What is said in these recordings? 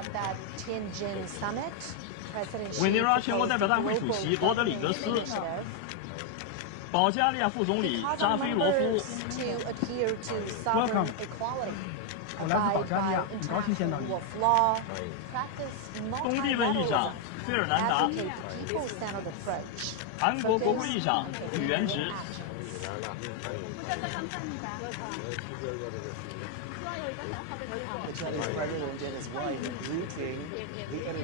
at that Tianjin summit, President Xi 委内瑞拉全国代表大会主席罗德里格斯、保加利亚副总理扎菲罗夫。Welcome. 我来自保加利亚，很高兴见到你。东帝汶议长费尔南达，韩国国会议长吕元直。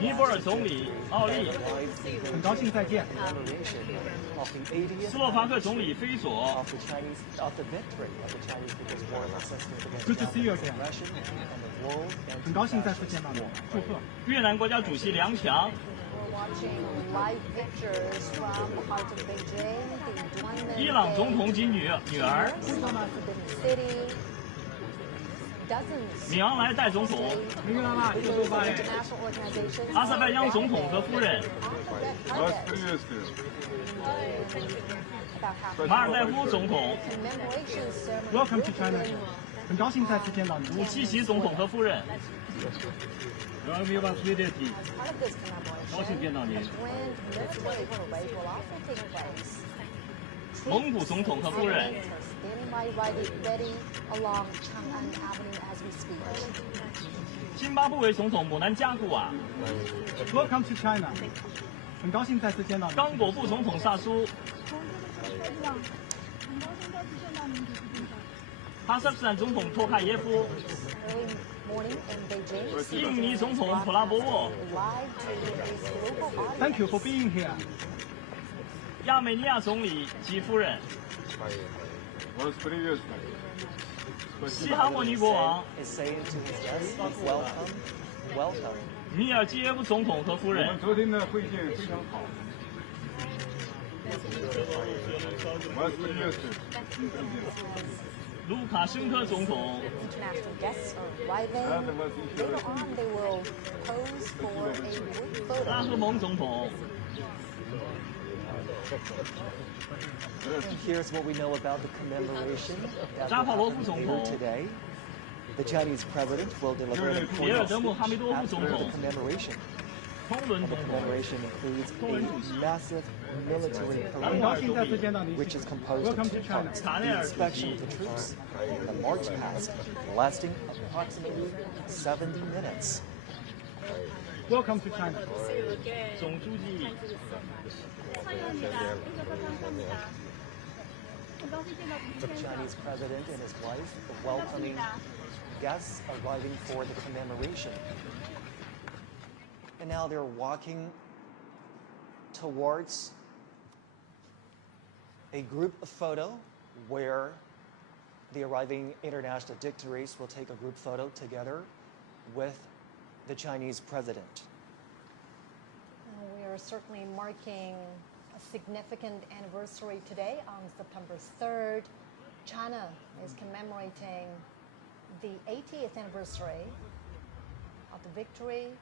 尼泊尔总理奥利，很高兴再见。斯洛伐克总理菲佐。Good to see you again. 很高兴再次见到你，祝贺。越南国家主席梁强。伊朗总统及女儿。米昂莱代总统，阿塞拜疆总统和夫人，马尔代夫总统 ，Welcome to China， 很高兴再次见到你。武契奇总统和夫人，高兴见到您。蒙古总统和夫人。津巴布韦总统姆南加古瓦 ，Welcome to China， 很高兴再次见到你。刚果副总统萨苏，哈萨克斯坦总统托卡耶夫，印尼总统普拉博沃 ，Thank you for being here。亚美尼亚总理及夫人。西哈莫尼国王米尔基耶夫总统和夫人。我们昨天的会见非常好。卢卡申科总统。拉赫蒙总统。Here's what we know about the commemoration today. The Chinese president will deliver an important speech after the commemoration. The commemoration includes a massive military parade, which is composed of two parts: the inspection of the troops and the march past, lasting approximately 70 minutes. Welcome to China. 总书记。The Chinese president and his wife welcoming guests arriving for the commemoration. And now they're walking towards a group photo where the arriving international dignitaries will take a group photo together with the Chinese president. We are certainly marking a significant anniversary today on September 3rd. China is commemorating the 80th anniversary of the victory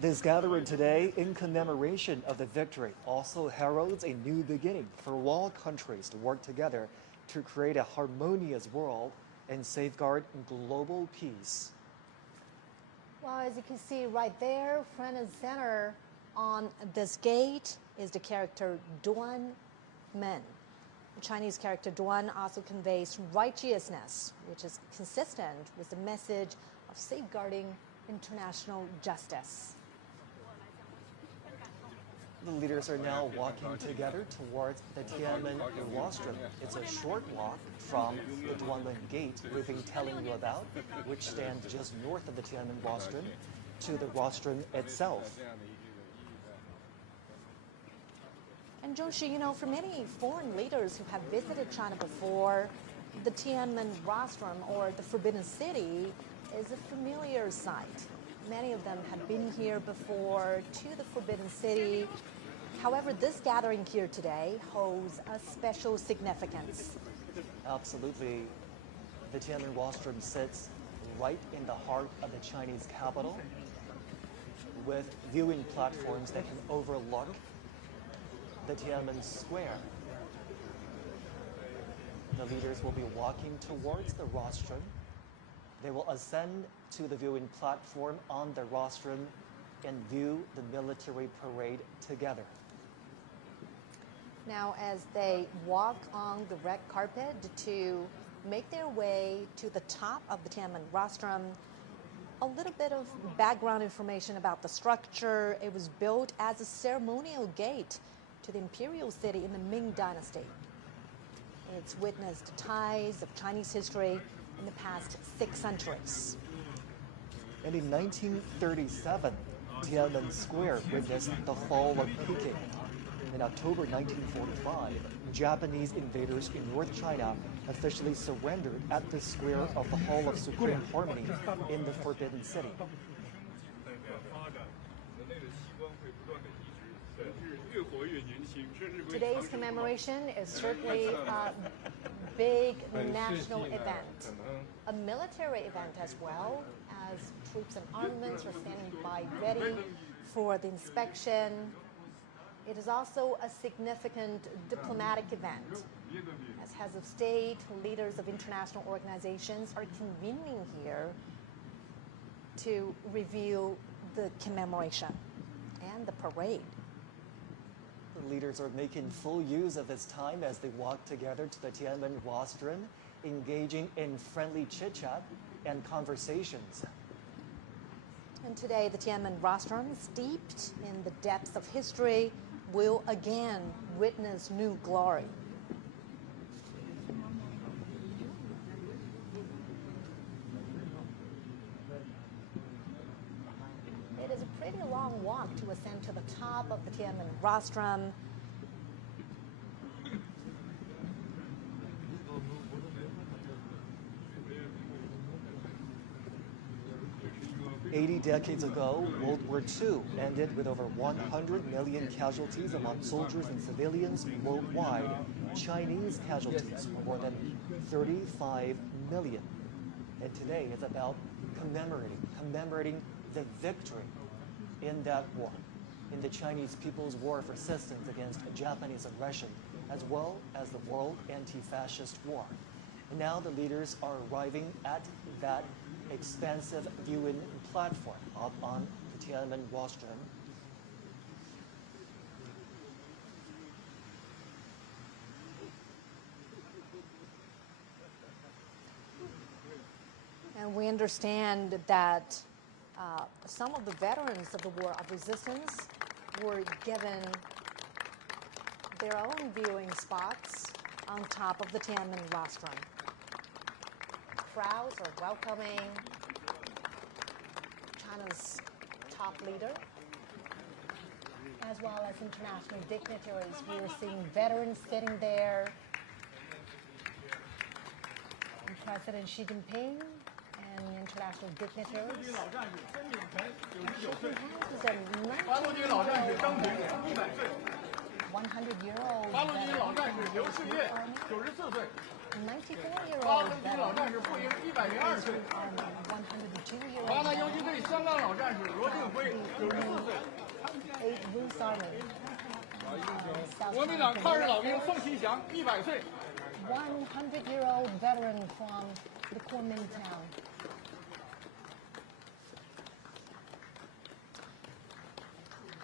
This gathering today in commemoration of the victory also heralds a new beginning for all countries to work together to create a harmonious world and safeguard global peace. Well, as you can see right there, front and center on this gate is the character Duan Men. The Chinese character Duan also conveys righteousness, which is consistent with the message of safeguarding international justice. The leaders are now walking together towards the Tiaman Rostrum. It's a short walk from the Duanmen Gate we've been telling you about, which stands just north of the Tiaman Rostrum, to the rostrum itself. And Zhongxi, you know, for many foreign leaders who have visited China before, the Tiananmen Rostrum, or the Forbidden City, is a familiar sight. Many of them have been here before to the Forbidden City. However, this gathering here today holds a special significance. Absolutely. The Tiaman Rostrum sits right in the heart of the Chinese capital, with viewing platforms that can overlook the Tiananmen Square. The leaders will be walking towards the rostrum. They will ascend to the viewing platform on the rostrum and view the military parade together. Now, as they walk on the red carpet to make their way to the top of the Tiaman Rostrum, a little bit of background information about the structure. It was built as a ceremonial gate to the imperial city in the Ming Dynasty. It's witnessed ties of Chinese history in the past 6 centuries. And in 1937, Tiananmen Square witnessed the fall of Peking. In October 1945, Japanese invaders in North China officially surrendered at the square of the Hall of Supreme Harmony in the Forbidden City. Today's commemoration is certainly a big national event, a military event as well, as troops and armaments are standing by ready for the inspection. It is also a significant diplomatic event, as heads of state, leaders of international organizations are convening here to review the commemoration and the parade. The leaders are making full use of this time as they walk together to the Tiananmen Rostrum, engaging in friendly chit-chat and conversations. And today, the Tiananmen Rostrum, steeped in the depths of history, will again witness new glory. It is a pretty long walk to ascend to the top of the Tiananmen Rostrum. Decades ago, World War II ended with over 100 million casualties among soldiers and civilians worldwide. Chinese casualties were more than 35 million. And today is about commemorating the victory in that war, in the Chinese People's War of Resistance against Japanese aggression, as well as the World Anti-Fascist War. And now the leaders are arriving at that expansive viewing platform up on the Tiananmen Rostrum. And we understand that some of the veterans of the War of Resistance were given their own viewing spots on top of the Tiananmen Rostrum. Crowds are welcoming China's top leader, as well as international dignitaries. We are seeing veterans sitting there, and President Xi Jinping and international dignitaries. 100-year-old 94-year-old veteran, 102-year-old veteran, 100-year-old veteran from the Kuomintang.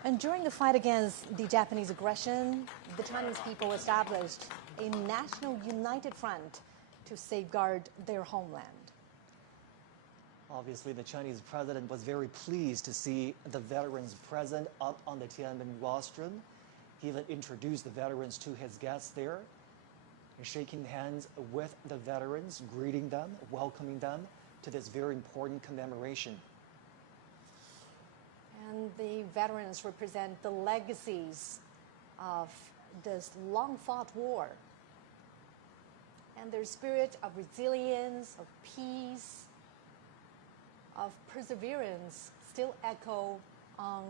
And during the fight against the Japanese aggression, the Chinese people established a national united front to safeguard their homeland. Obviously, the Chinese president was very pleased to see the veterans present up on the Tiananmen Rostrum. He even introduced the veterans to his guests there, shaking hands with the veterans, greeting them, welcoming them to this very important commemoration. And the veterans represent the legacies of this long-fought war. And their spirit of resilience, of peace, of perseverance still echo on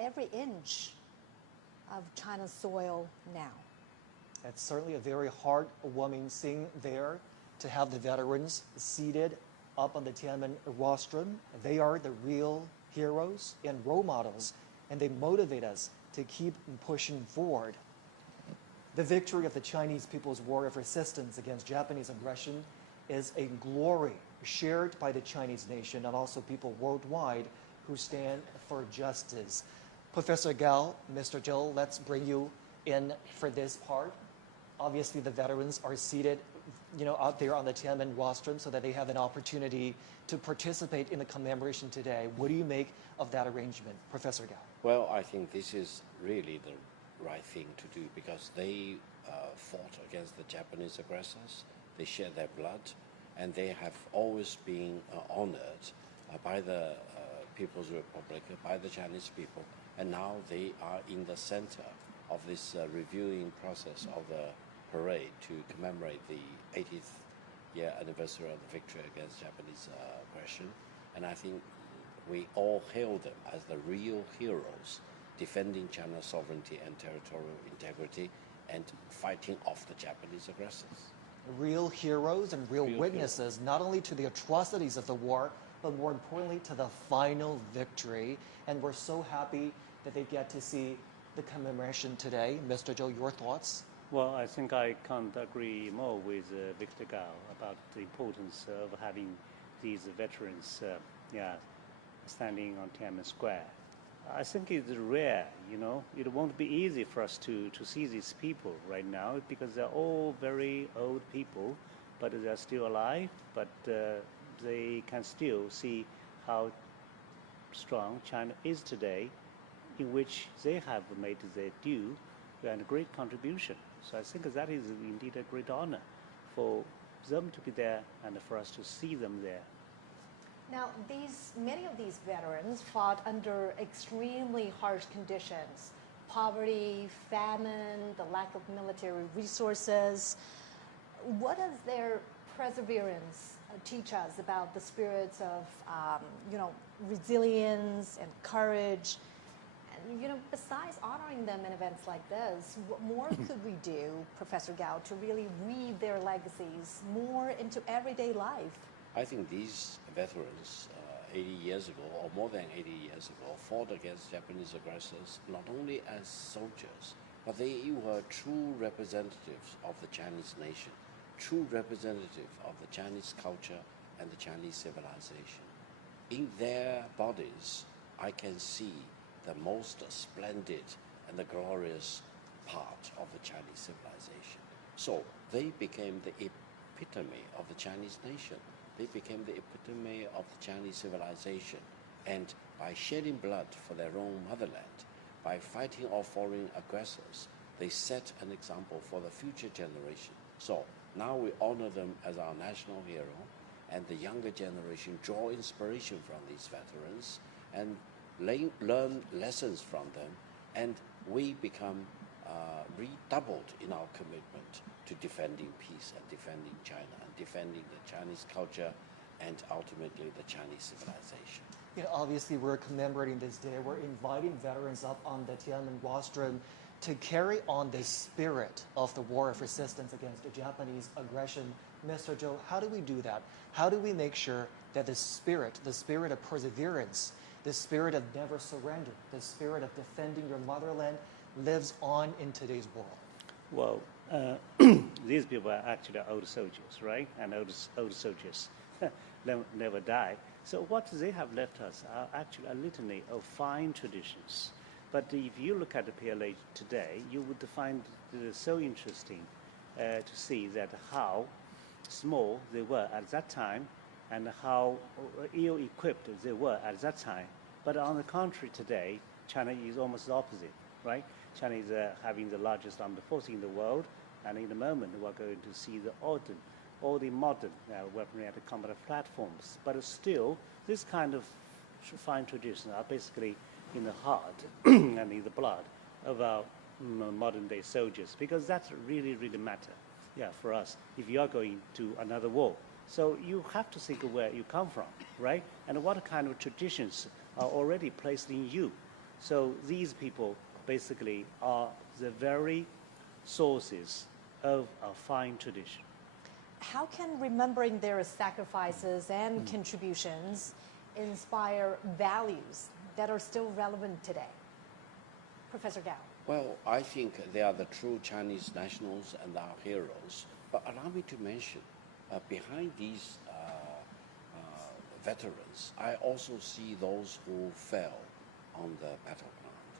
every inch of China's soil now. It's certainly a very heartwarming scene there to have the veterans seated up on the Tiaman Rostrum. They are the real heroes and role models, and they motivate us to keep pushing forward. The victory of the Chinese People's War of Resistance against Japanese aggression is a glory shared by the Chinese nation and also people worldwide who stand for justice. Professor Gao, Mr. Zhou, let's bring you in for this part. Obviously, the veterans are seated, out there on the Tiaman Rostrum so that they have an opportunity to participate in the commemoration today. What do you make of that arrangement, Professor Gao? Well, I think this is really the right thing to do because they fought against the Japanese aggressors. They shed their blood, and they have always been honored by the People's Republic, by the Chinese people, and now they are in the center of this reviewing process of the parade to commemorate the 80th year anniversary of the victory against Japanese aggression. And I think we all hail them as the real heroes, defending China's sovereignty and territorial integrity and fighting off the Japanese aggressors. Real heroes and real witnesses, not only to the atrocities of the war, but more importantly to the final victory. And we're so happy that they get to see the commemoration today. Mr. Zhou, your thoughts? Well, I think I can't agree more with Victor Gao about the importance of having these veterans standing on Tiananmen Square. I think it's rare, It won't be easy for us to see these people right now because they're all very old people, but they're still alive, but they can still see how strong China is today, in which they have made their due and a great contribution. So I think that is indeed a great honor for them to be there and for us to see them there. Now, many of these veterans fought under extremely harsh conditions: poverty, famine, the lack of military resources. What does their perseverance teach us about the spirits of, resilience and courage? And, besides honoring them in events like this, what more could we do, Professor Gao, to really weave their legacies more into everyday life? I think these veterans 80 years ago, or more than 80 years ago, fought against Japanese aggressors not only as soldiers, but they were true representatives of the Chinese nation, true representative of the Chinese culture and the Chinese civilization. In their bodies, I can see the most splendid and the glorious part of the Chinese civilization. So they became the epitome of the Chinese nation. They became the epitome of the Chinese civilization. And by shedding blood for their own motherland, by fighting off foreign aggressors, they set an example for the future generation. So now we honor them as our national hero, and the younger generation draw inspiration from these veterans and learn lessons from them, and we become redoubled in our commitment to defending peace and defending China and defending the Chinese culture and ultimately the Chinese civilization. Obviously, we're commemorating this day. We're inviting veterans up on the Tiananmen Rostrum to carry on the spirit of the war of resistance against the Japanese aggression. Mr. Zhou, how do we do that? How do we make sure that the spirit of perseverance, the spirit of never surrender, the spirit of defending your motherland lives on in today's world? Well, these people are actually old soldiers, right? And old soldiers never die. So what they have left us are actually a litany of fine traditions. But if you look at the PLA today, you would find it so interesting to see that how small they were at that time and how ill-equipped they were at that time. But on the contrary, today, China is almost the opposite, right? China is having the largest armed force in the world, and in a moment we're going to see all the modern weaponry and combat platforms. But still, this kind of fine traditions are basically in the heart and in the blood of our modern-day soldiers, because that really, really matter, for us if you are going to another war. So you have to think of where you come from, right? And what kind of traditions are already placed in you. So these people basically are the very sources of a fine tradition. how can remembering their sacrifices and contributions inspire values that are still relevant today? Professor Gao. Well, I think they are the true Chinese nationals and our heroes. But allow me to mention, behind these veterans, I also see those who fell on the battleground,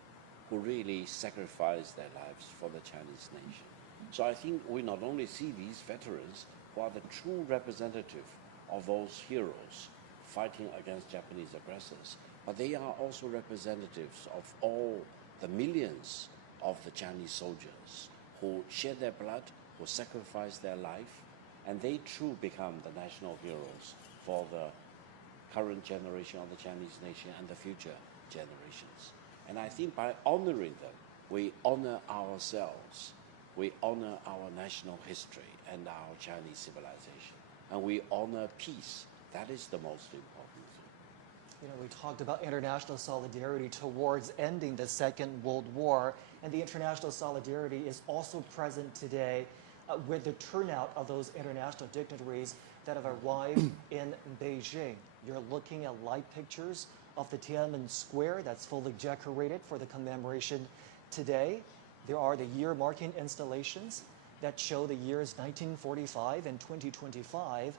who really sacrificed their lives for the Chinese nation. So I think we not only see these veterans who are the true representative of those heroes fighting against Japanese aggressors, but they are also representatives of all the millions of the Chinese soldiers who shed their blood, who sacrificed their life, and they too become the national heroes for the current generation of the Chinese nation and the future generations. And I think by honoring them, we honor ourselves, we honor our national history and our Chinese civilization, and we honor peace. That is the most important thing. You know, we talked about international solidarity towards ending the Second World War, and the international solidarity is also present today with the turnout of those international dignitaries that have arrived in Beijing. You're looking at live pictures of the Tiaman Square that's fully decorated for the commemoration today. There are the year-marking installations that show the years 1945 and 2025.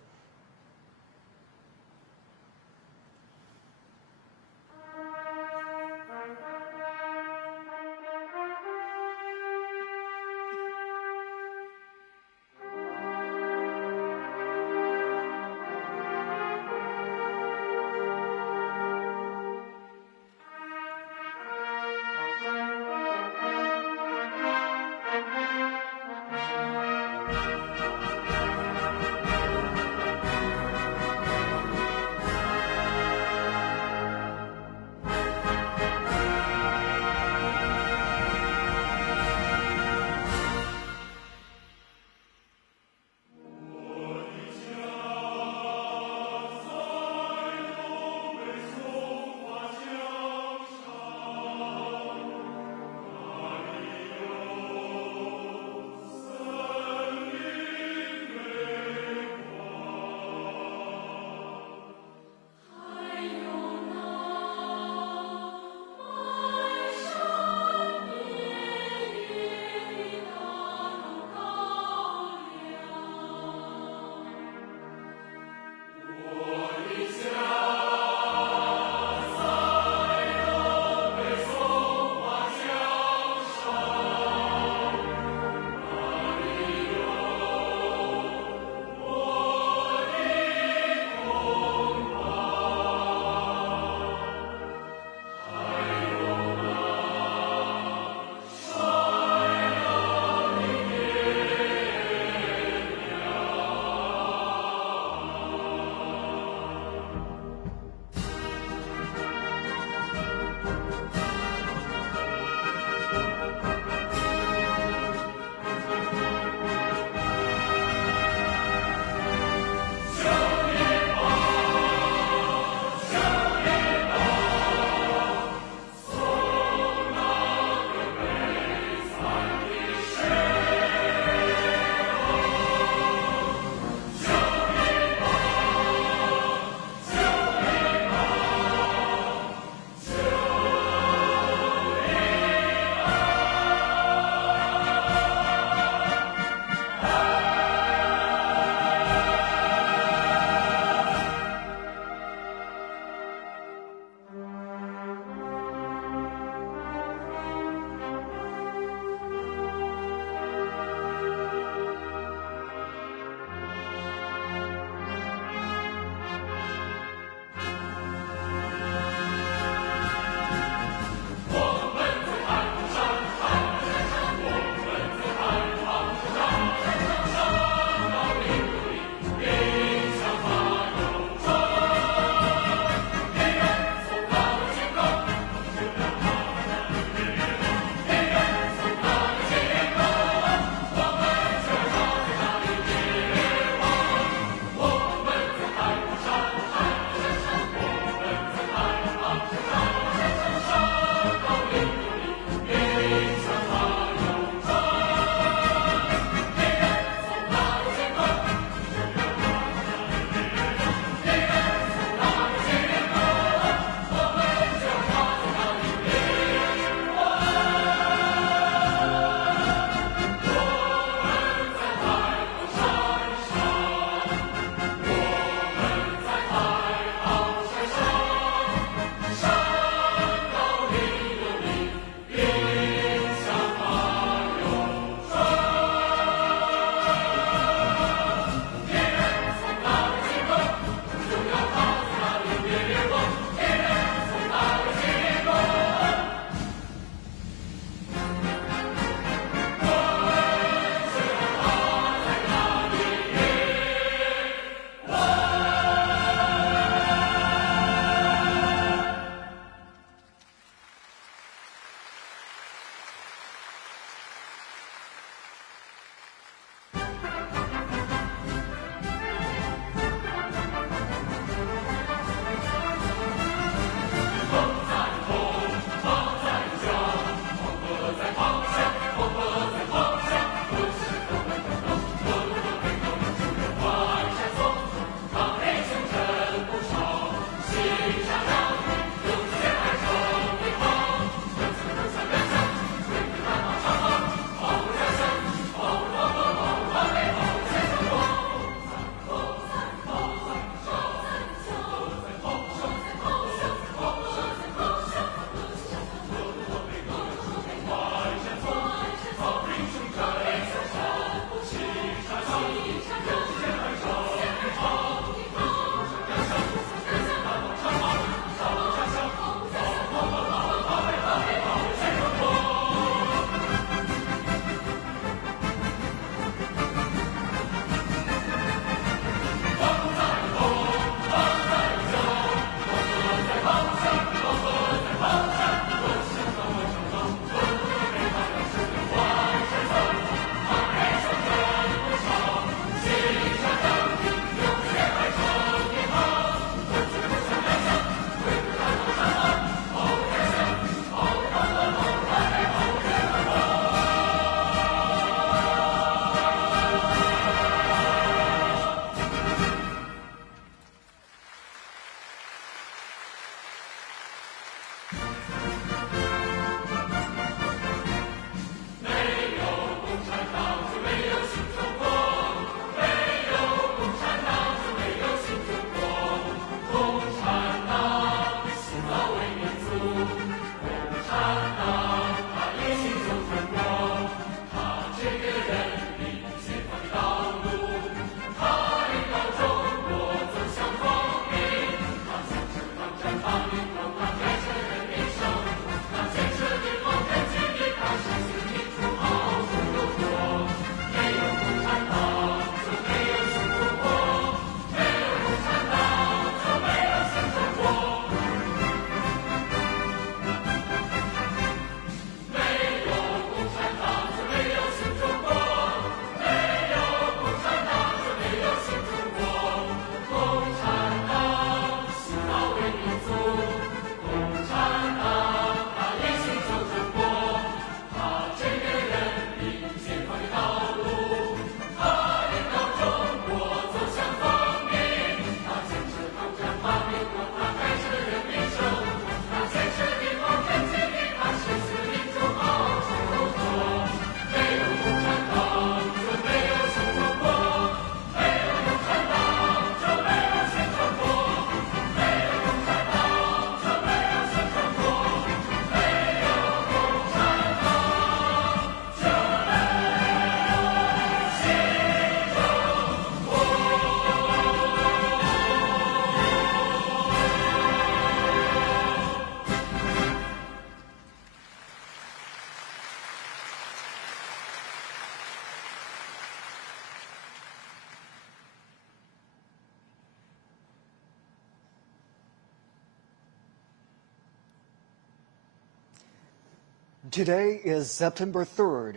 Today is September 3rd.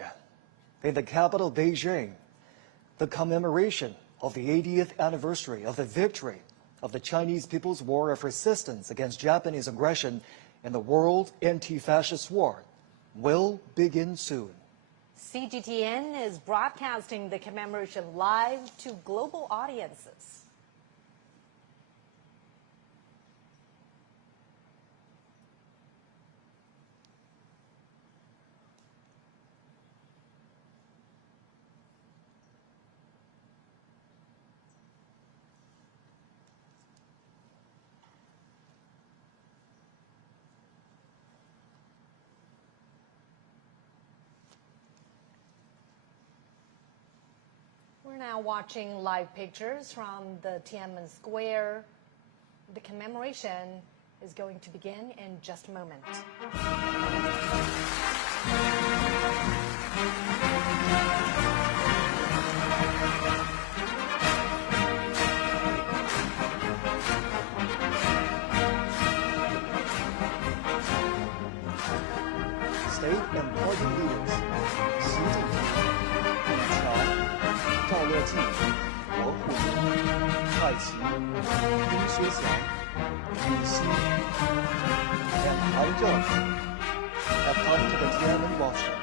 In the capital, Beijing, the commemoration of the 80th anniversary of the victory of the Chinese People's War of Resistance against Japanese aggression in the World Anti-Fascist War will begin soon. CGTN is broadcasting the commemoration live to global audiences. We're now watching live pictures from the Tiananmen Square. The commemoration is going to begin in just a moment. State and party leaders, Xi Jinping, 赵乐际、罗虎、蔡奇、丁薛祥、李希 and Han Zheng have come to the Tiananmen Rostrum.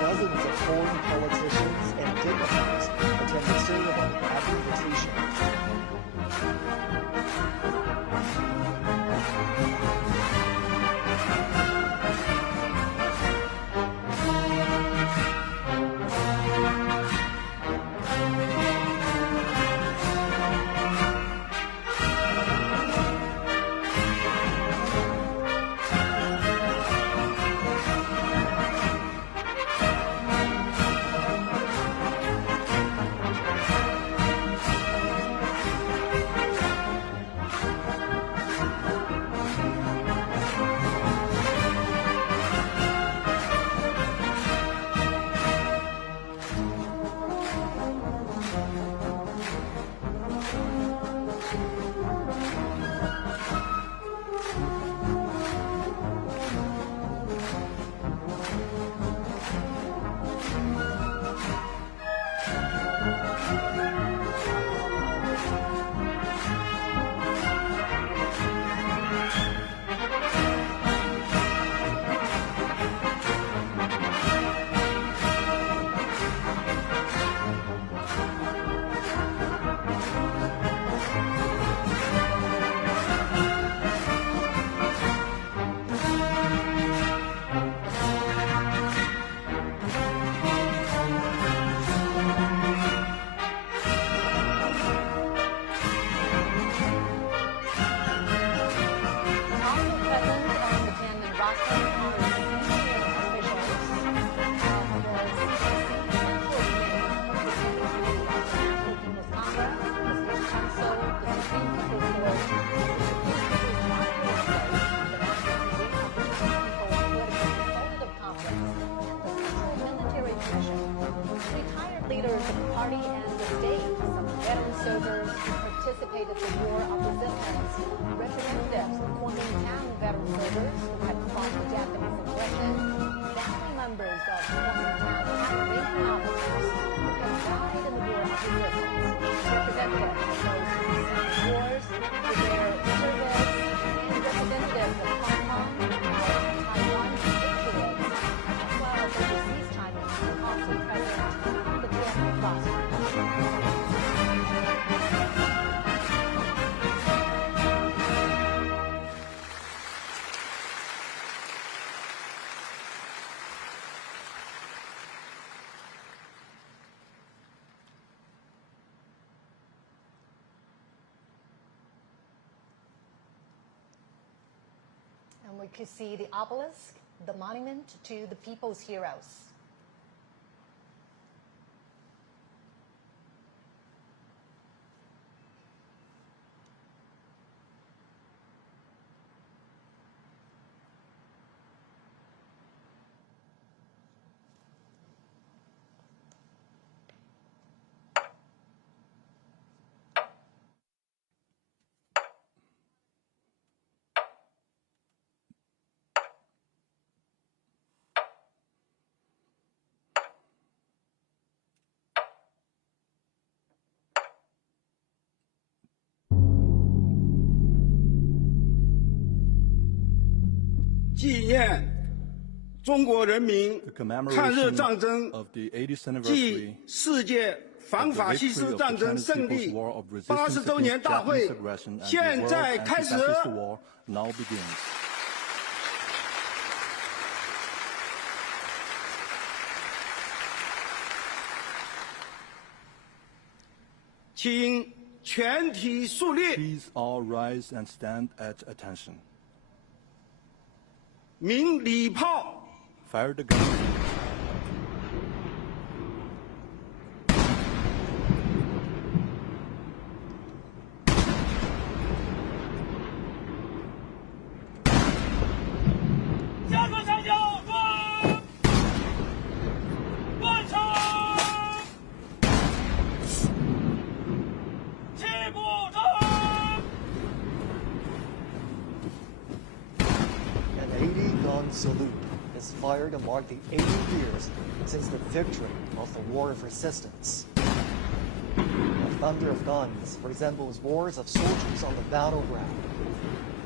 Dozens of foreign politicians and dignitaries attend the ceremony at invitation. Leaders of the party and the state, some veteran soldiers who participated in the war of resistance, representatives of Kuomintang veteran soldiers who had fought the Japanese aggression, family members of Kuomintang Army officers who had died in the war of resistance, representatives of those who received awards for their service, and representatives of Hong Kong, Taiwan patriots, as well as overseas Chinese who are also present on the Tiananmen Rostrum. And we could see the obelisk, the monument to the people's heroes. The commemoration of the 80th anniversary of the Chinese War of Resistance against Japanese aggression and the World Anti-Fascist War now begins. Please all rise and stand at attention. Fire the gun. Salute is fired to mark the 80 years since the victory of the War of Resistance. The thunder of guns resembles roars of soldiers on the battleground.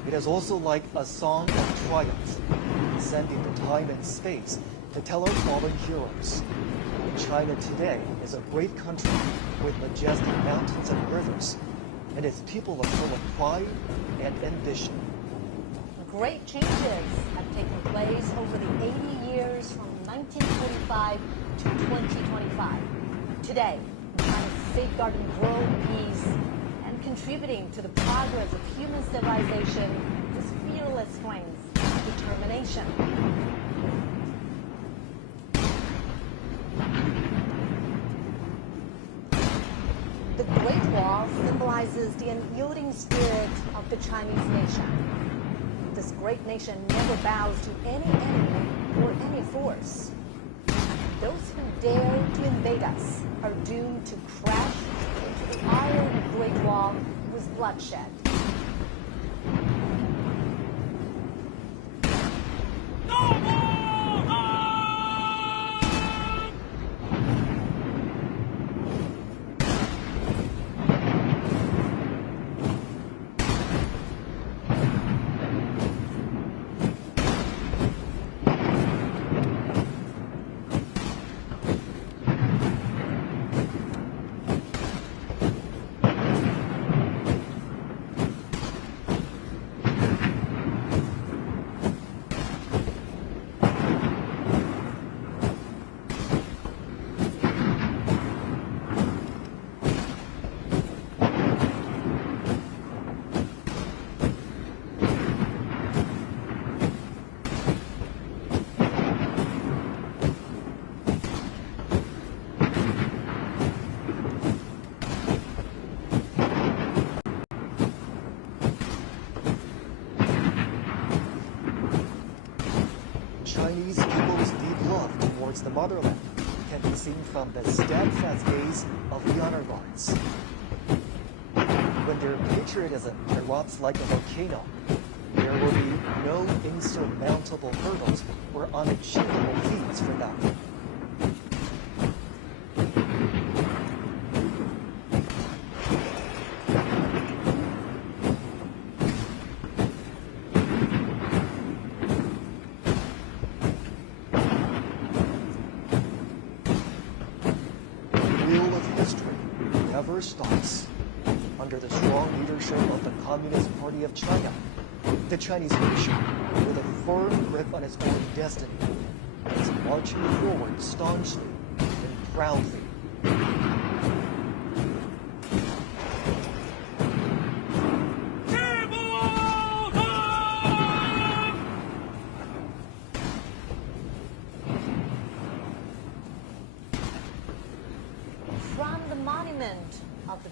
It is also like a song of triumph, sending the time and space to tell our fallen heroes. China today is a great country with majestic mountains and rivers, and its people are full of pride and ambition. Great changes have taken place over the 80 years from 1945 to 2025. Today, China is safeguarding world peace and contributing to the progress of human civilization with fearless strength and determination. The Great Wall symbolizes the unyielding spirit of the Chinese nation. This great nation never bows to any enemy or any force. Those who dare to invade us are doomed to crash into the iron Great Wall with bloodshed. Chinese people's deep love towards the motherland can be seen from the steadfast gaze of the honor guards. When their patriotism erupts like a volcano, there will be no insurmountable hurdles or unachievable feats for them. Stops. Under the strong leadership of the Communist Party of China, the Chinese nation, with a firm grip on its own destiny, is marching forward staunchly and proudly.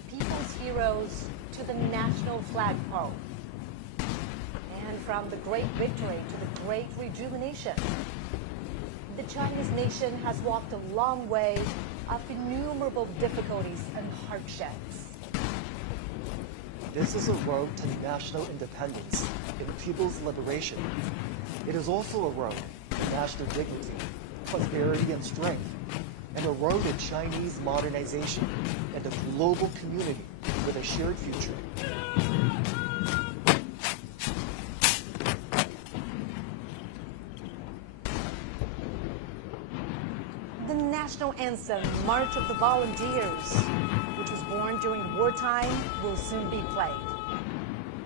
the people's heroes to the national flagpole. And from the great victory to the great rejuvenation, the Chinese nation has walked a long way of innumerable difficulties and hardships. This is a road to national independence and people's liberation. It is also a road to national dignity, prosperity, and strength, and a road to Chinese modernization and a global community with a shared future. The national anthem, March of the Volunteers, which was born during wartime, will soon be played.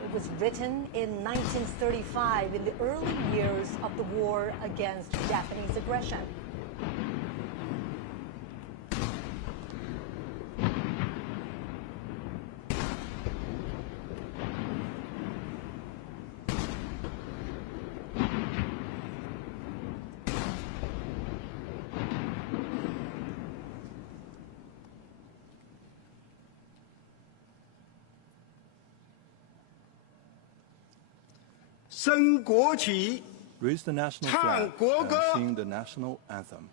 It was written in 1935 in the early years of the war against Japanese aggression. Raise the national flag and sing the national anthem.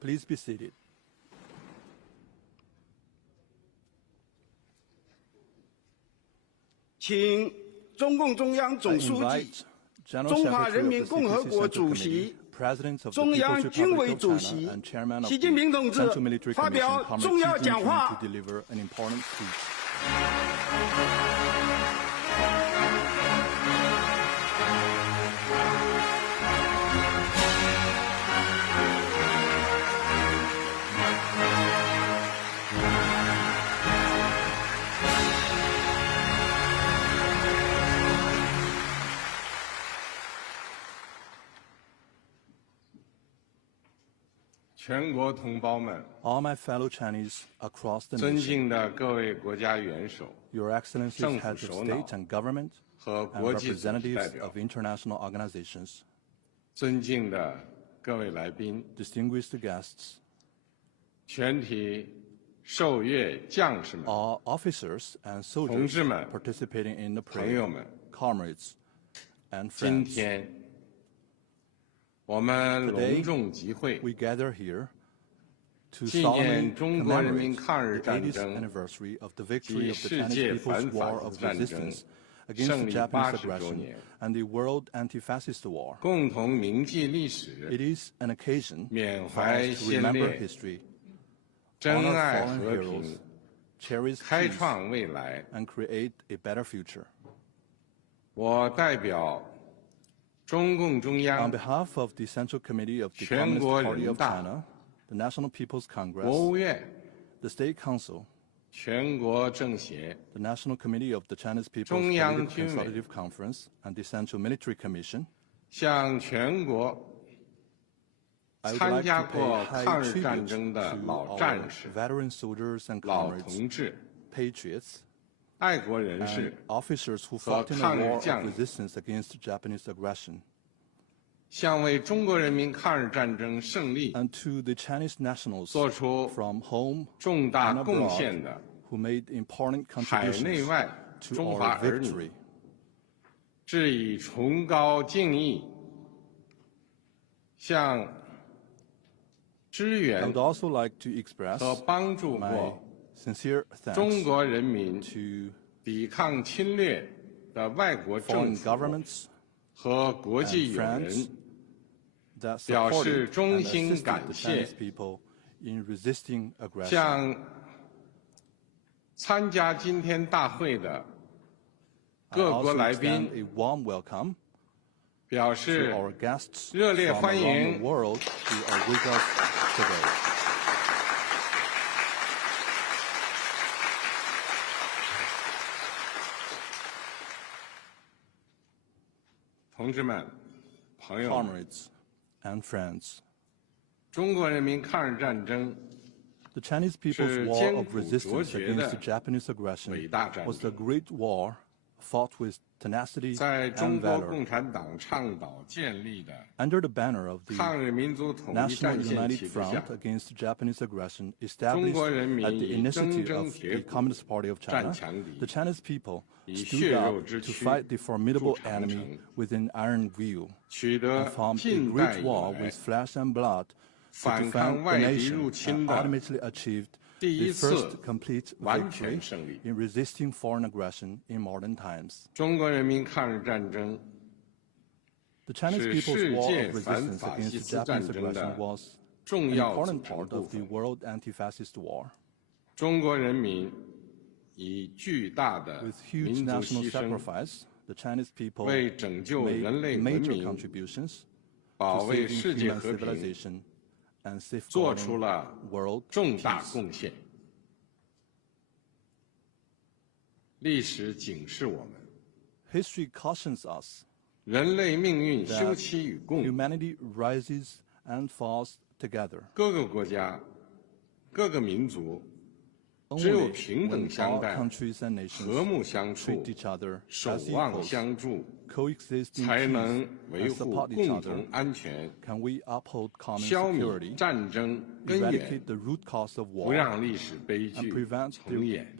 Please be seated. I invite General Secretary of the CPC Central Committee, President of the People's Republic of China, and Chairman of the Central Military Commission, Comrade Xi Jinping, to deliver an important speech. 全国同胞们， All my fellow Chinese across the 尊 nation, 敬的各位国家元首 Your Excellencies, 政府 heads of 首脑 state and government, 和 and 国际组织代 representatives 表， of international organizations, 尊敬的各位来宾， distinguished guests, 全体受阅将士们， all officers and 同 soldiers 志们， participating in the 朋友 parade, 们， comrades, and 今 friends. 天我们 Today, 隆重集会， we gather here to 纪 solemnly 念中国人民 commemorate 抗日 the 战 80th 争 anniversary of the victory of the 及世 Chinese 界 People's 反法 War 西 of 斯战争 resistance against 胜 the 利 Japanese 80周 aggression 年， and the World Anti-Fascist War. 共同铭记历 It 史， is an occasion 缅 for 怀 us to 先 remember 烈， history, 珍 honor 爱 fallen 和 heroes, 平， cherish 开 peace, 创未来。 and create a better future. 我代表中共中 On 央、 behalf of the Central Committee of the 全国 Communist Party 人 of 大、 China, the National People's 国 Congress, 务院、 the State Council, 全国政协、 the National Committee of the Chinese People's 中央 Political 军委 Consultative Conference, and the Central Military Commission, 向全国 I would 参 like 加 to 过 pay 抗 high 日战 tribute 争的 to 老 our 战士、 veteran soldiers and 老 comrades, 同志、 patriots, 爱国人 and 士， officers who fought in the 抗日 war of 将领 resistance against Japanese aggression, 向为中国人民抗日战争胜利 and to the Chinese nationals 做出 from home 重大 and 贡 abroad 献的 who made important 海内 contributions 外 to 中华 our 儿女 victory. 致以崇高敬意，向支 I 援 would also like to express 和帮助 my 过 sincere 中 thanks 国人民 to 抵抗侵略的外国政 foreign 府 governments 和国际友人表示衷心感谢，向参加今天大会的各国来宾表示热烈欢迎。同志们、朋友们，中国人民抗日战争是艰苦卓绝的伟大战争。在中国共产党倡导建立的抗日民族统一战线旗帜下，中国人民以铮铮铁骨战强敌，以血肉之躯筑长城，取得近代以来反抗外敌入侵的第一次完全胜利。中国人民抗日战争是世界反法西斯战争的重要组成部分。中国人民以巨大的民族牺牲，为拯救人类文明、保卫世界和平，做出了重大贡献。历史警示我们，人类命运休戚与共。各个国家、各个民族，只有平等相待、和睦相处、守望相助，才能维护共同安全，消弭战争根源，不让历史悲剧重演。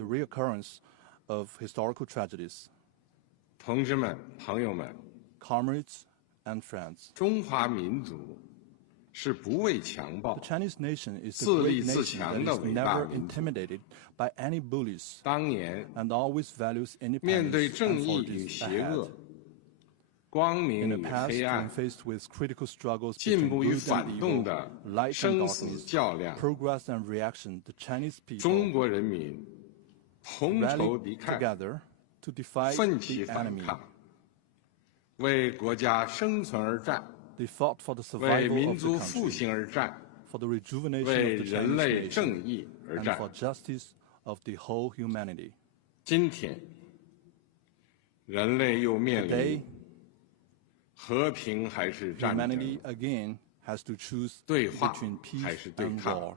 同志们、朋友们，中华民族是不畏强暴、自立自强的伟大民族。当年面对正义与邪恶、光明与黑暗、进步与反动的生死较量，中国人民同仇敌忾，奋起反抗，为国家生存而战，为民族复兴而战，为人类正义而战。今天，人类又面临和平还是战争，对话还是对抗，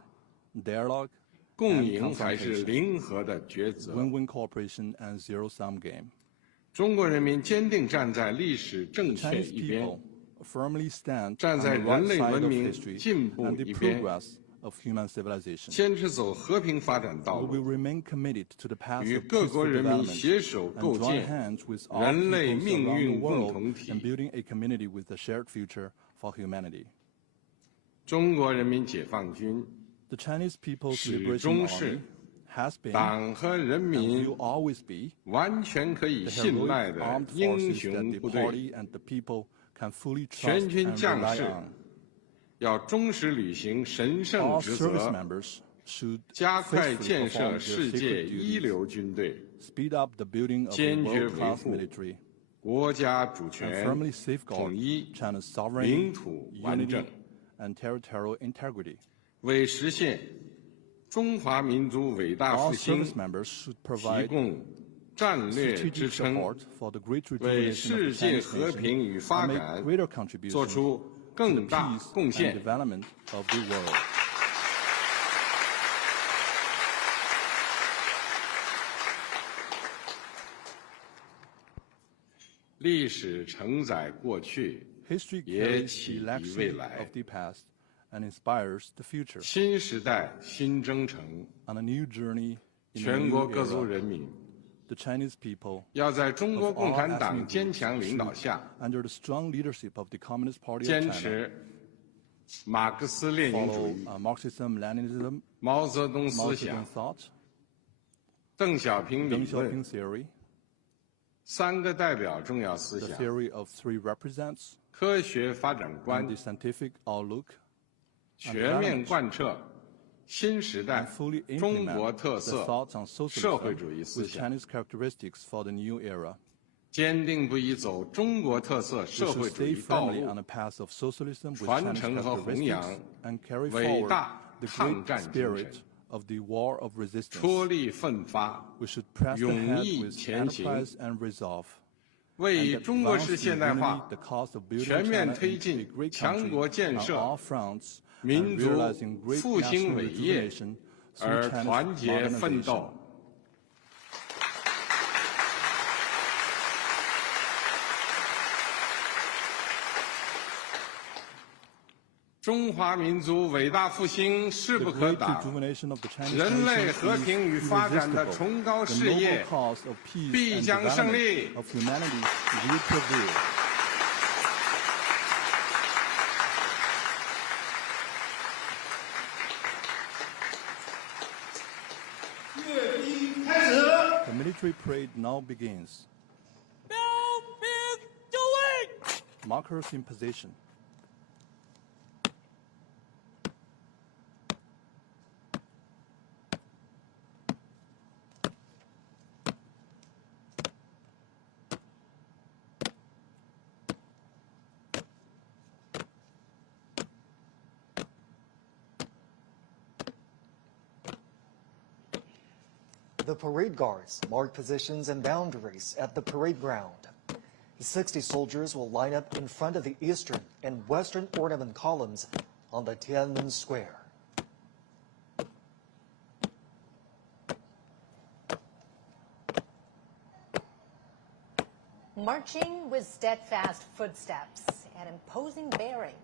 共赢还是零和的抉择。中国人民坚定站在历史正确一边，站在人类文明进步一边，坚持走和平发展道路，与各国人民携手构建人类命运共同体。中国人民解放军始终是党和人民完全可以信赖的英雄部队，全军将士要忠实履行神圣职责，加快建设世界一流军队，坚决维护国家主权、统一、领土完整，为实现中华民族伟大复兴提供战略支撑，为世界和平与发展做出更大贡献。历史承载过去，也启迪未来。新时代新征程，全国各族人民要在中国共产党坚强领导下，坚持马克思列宁主义、毛泽东思想、邓小平理论、3个代表重要思 The 想： theory of three represents 科学发展 and 观 the scientific outlook 全面贯彻新时代 and fully 中国 implement 特 the 色 thoughts on 社会 socialism 主义思 with 想， Chinese characteristics for the new era. 坚定不移走中国特色 We 社 should 会主 stay 义道 firmly 路 on，the path of socialism with 传 Chinese 承和弘 characteristics 扬 and carry 伟 forward 大 the 抗 great 战精 spirit 神， of the war of resistance. 出力奋发， We should press the 勇 head 毅 with 前行， enterprise and resolve. 为 And 中国 advance 式 the 现代 unity, 化 the cause of building 全面 China 推 into a 进 great 强国 country 建 on 设 all fronts 民 and 族 realizing great 复兴 national 伟业 rejuvenation 而 through 团 China's 结奋 modernization. 斗。中华民族伟大复兴势 The 不可 great 挡， rejuvenation of the Chinese 人类 nation 和 is 平与发展的 irresistible. 崇高 The 事业 noble cause of peace 必 and 将胜利 development。of humanity will prevail. 阅兵开始。 The military parade now begins. Markers in position. The parade guards mark positions and boundaries at the parade ground. 60 soldiers will line up in front of the eastern and western ornament columns on the Tiananmen Square. Marching with steadfast footsteps and imposing bearing,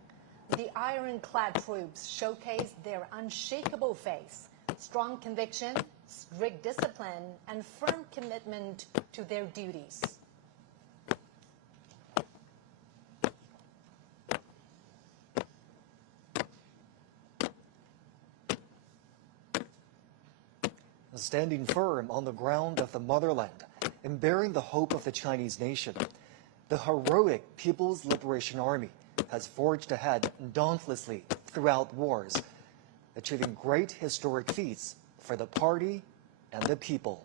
the ironclad troops showcase their unshakable faith, strong conviction, strict discipline, and firm commitment to their duties. Standing firm on the ground of the motherland and bearing the hope of the Chinese nation, the heroic People's Liberation Army has forged ahead dauntlessly throughout wars, achieving great historic feats for the party and the people.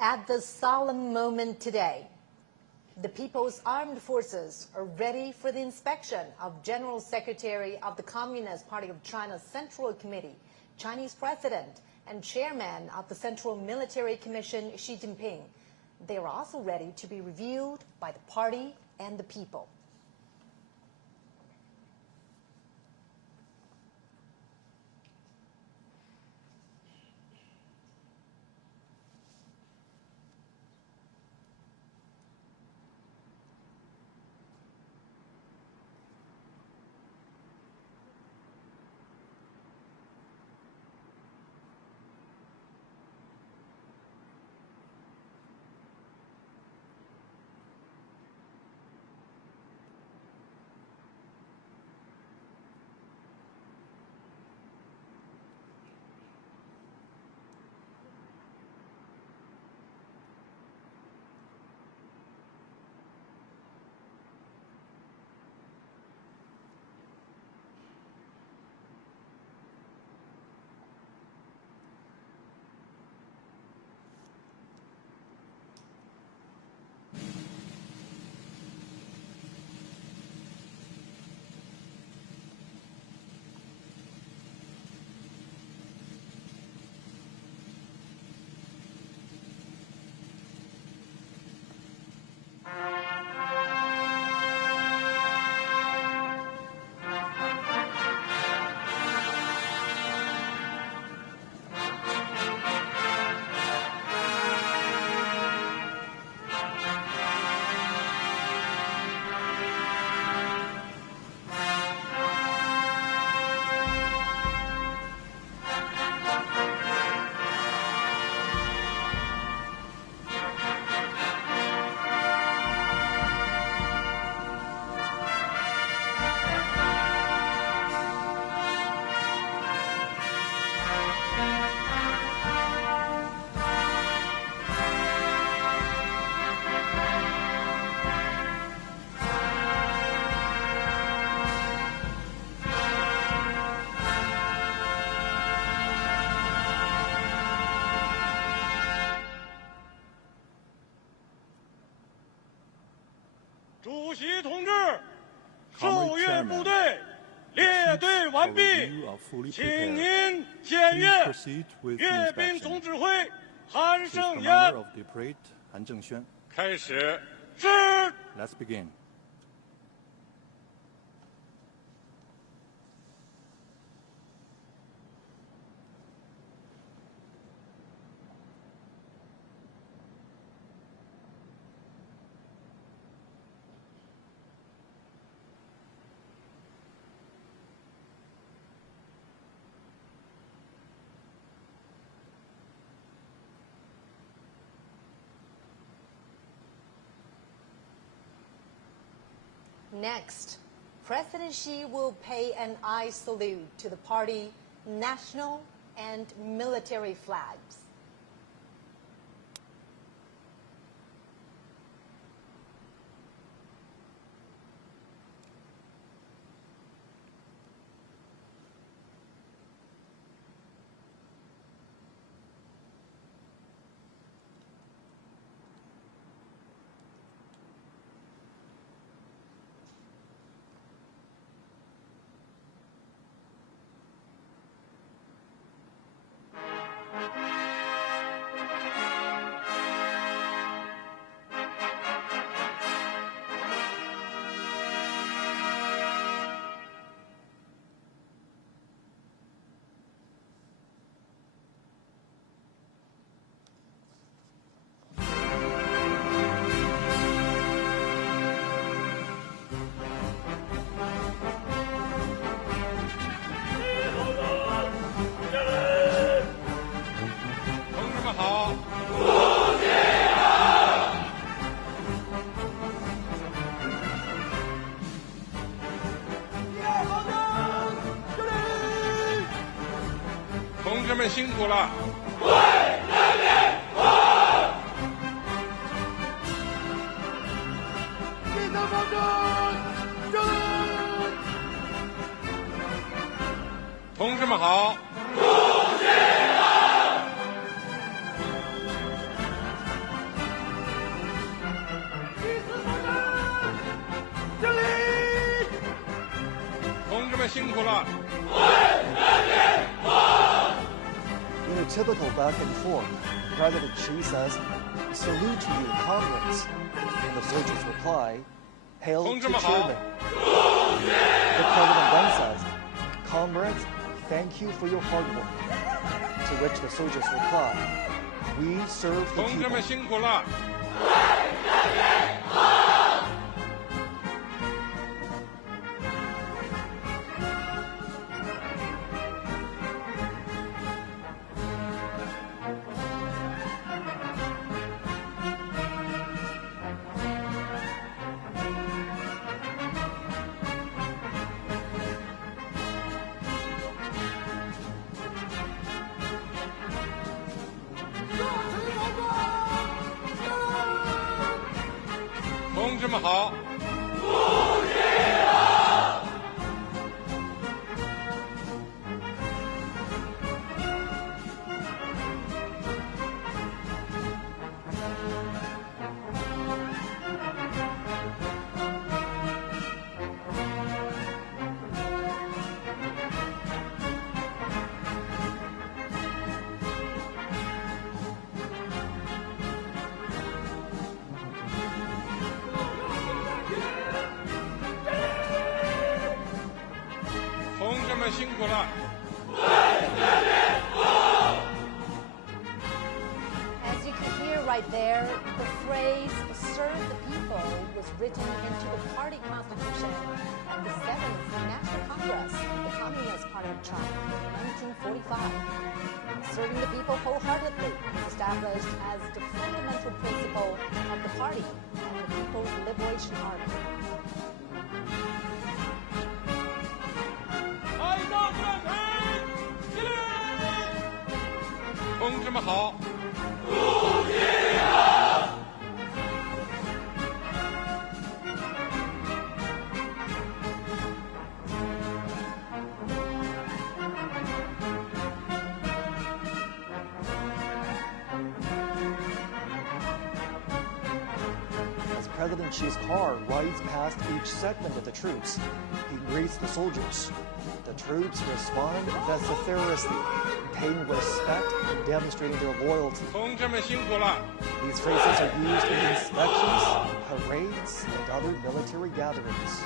At this solemn moment today, the People's Armed Forces are ready for the inspection of General Secretary of the Communist Party of China's Central Committee, Chinese President, and Chairman of the Central Military Commission, Xi Jinping. They are also ready to be reviewed by the party and the people. 主席同志，受阅部队列队完毕，请您检阅阅兵总指挥韩盛言。开始。是。Let's begin. Next, President Xi will pay an eye salute to the party national and military flags.同志们辛苦了！为人民服务！地方方针，同志们好！同志好！第四方针，敬礼！同志们辛苦了！为人民服务！ In a typical back and forth, President Xi says, "Salute to you, comrades." And the soldiers reply, "Hail to chairman." The president then says, "Comrades, thank you for your hard work." To which the soldiers reply, "We serve the people." 同志们辛苦了。 同志们好！同志好！ 同志们辛苦了！为人民服务！ As you can hear right there, the phrase "serve the people" was written into the party constitution at the 7th National Congress of the Communist Party of China in 1945. Serving the people wholeheartedly was established as the fundamental principle of the party and the People's Liberation Army. 同志们好！同志好！ As President Xi's car rides past each segment of the troops, he greets the soldiers. The troops respond vociferously, paying respect and demonstrating their loyalty. 同志们辛苦了。 These phrases are used in inspections, parades, and other military gatherings.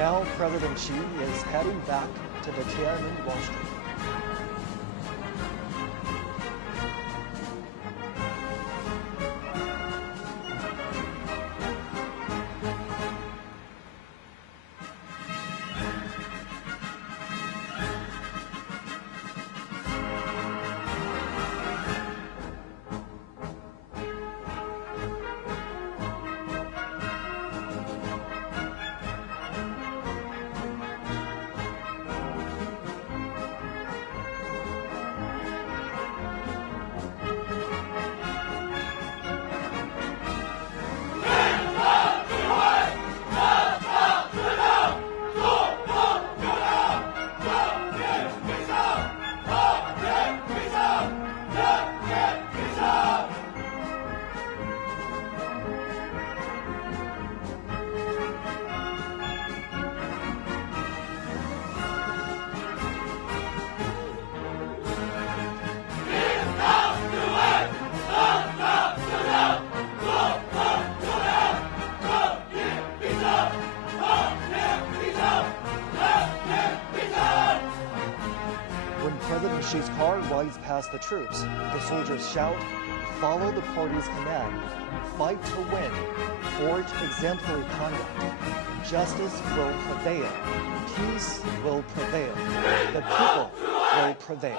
Now President Xi is heading back to the Tiaman Rostrum. Xi's car rides past the troops. The soldiers shout, follow the party's command, fight to win, forge exemplary conduct. Justice will prevail. Peace will prevail. The people will prevail.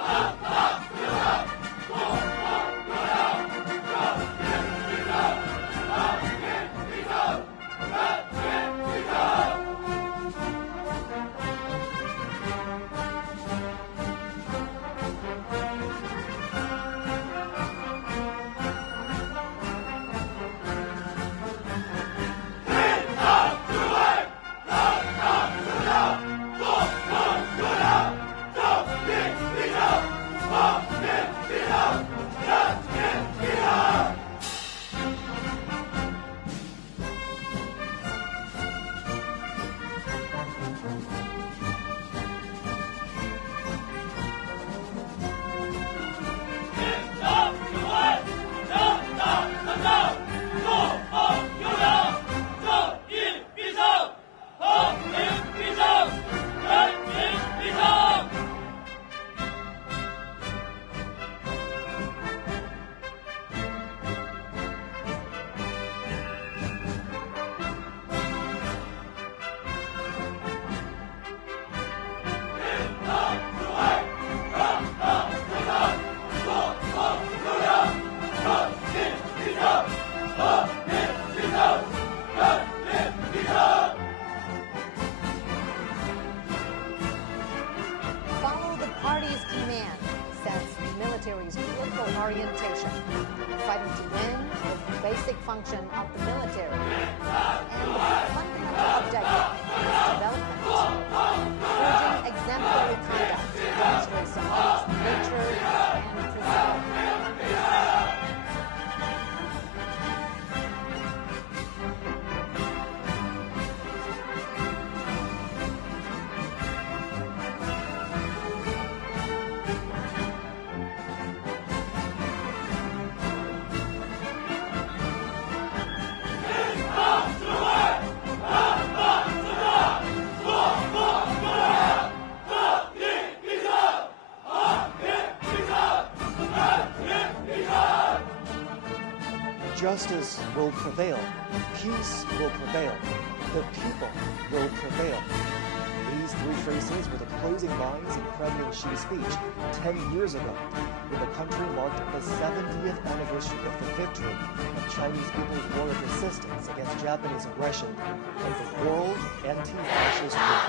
orientation, fighting to win is the basic function of the military, and the fundamental objective is development. Forging exemplary conduct demonstrates the army's nature and personality. Justice will prevail. Peace will prevail. The people will prevail. These three phrases were the closing lines in President Xi's speech 10 years ago, when the country marked the 70th anniversary of the victory of Chinese people's war of resistance against Japanese aggression and the World Anti-Fascist War.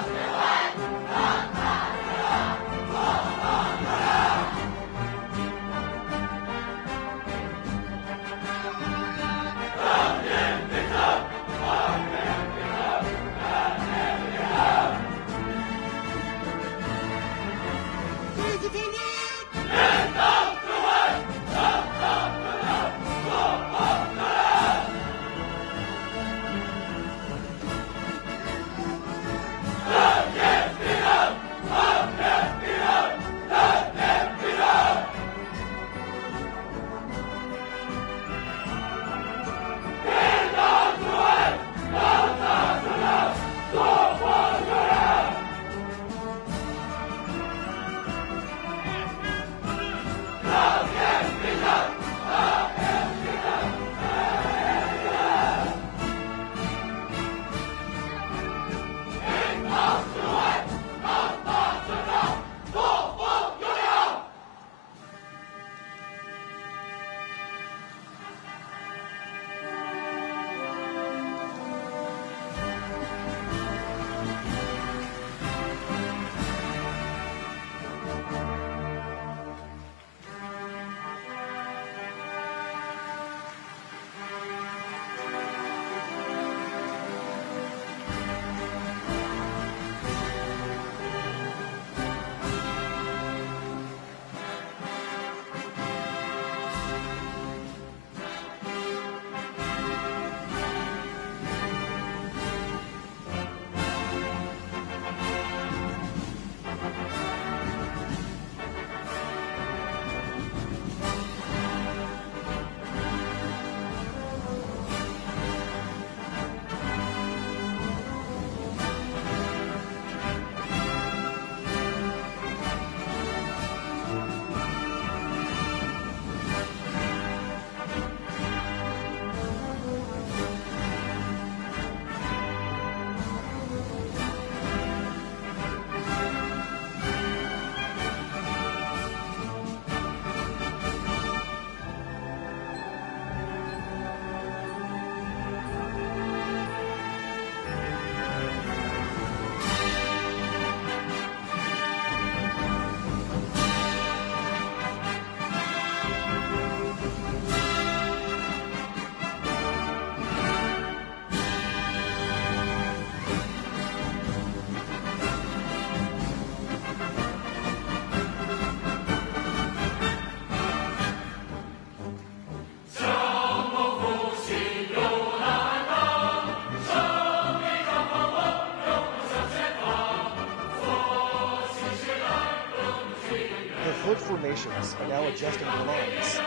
Foot formations are now adjusting their lines.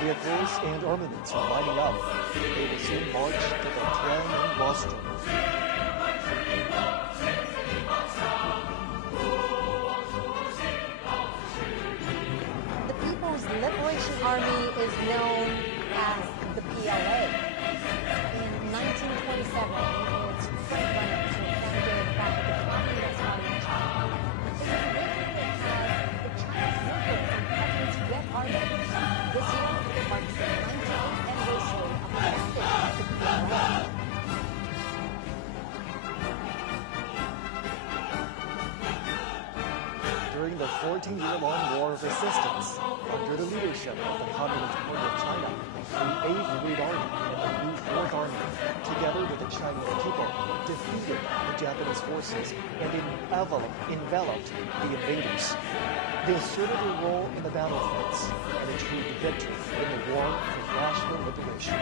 Vehicles and armaments are lining up. They will soon march to the Tiaman Rostrum. The People's Liberation Army is known as the PLA. In 1927, its frontrunners were founded by the Communist Party of China. It was originally as the Chinese Workers and Peasants Red Army. This year marks the 19th anniversary of the founding of the PLA. During the 14-year-long War of Resistance under the leadership of the Communist Party of China, the 8th Red Army and the new 4th Army, together with the Chinese people, defeated the Japanese forces and enveloped the invaders. They asserted their role in the battlefields and achieved victory in the War for National Liberation.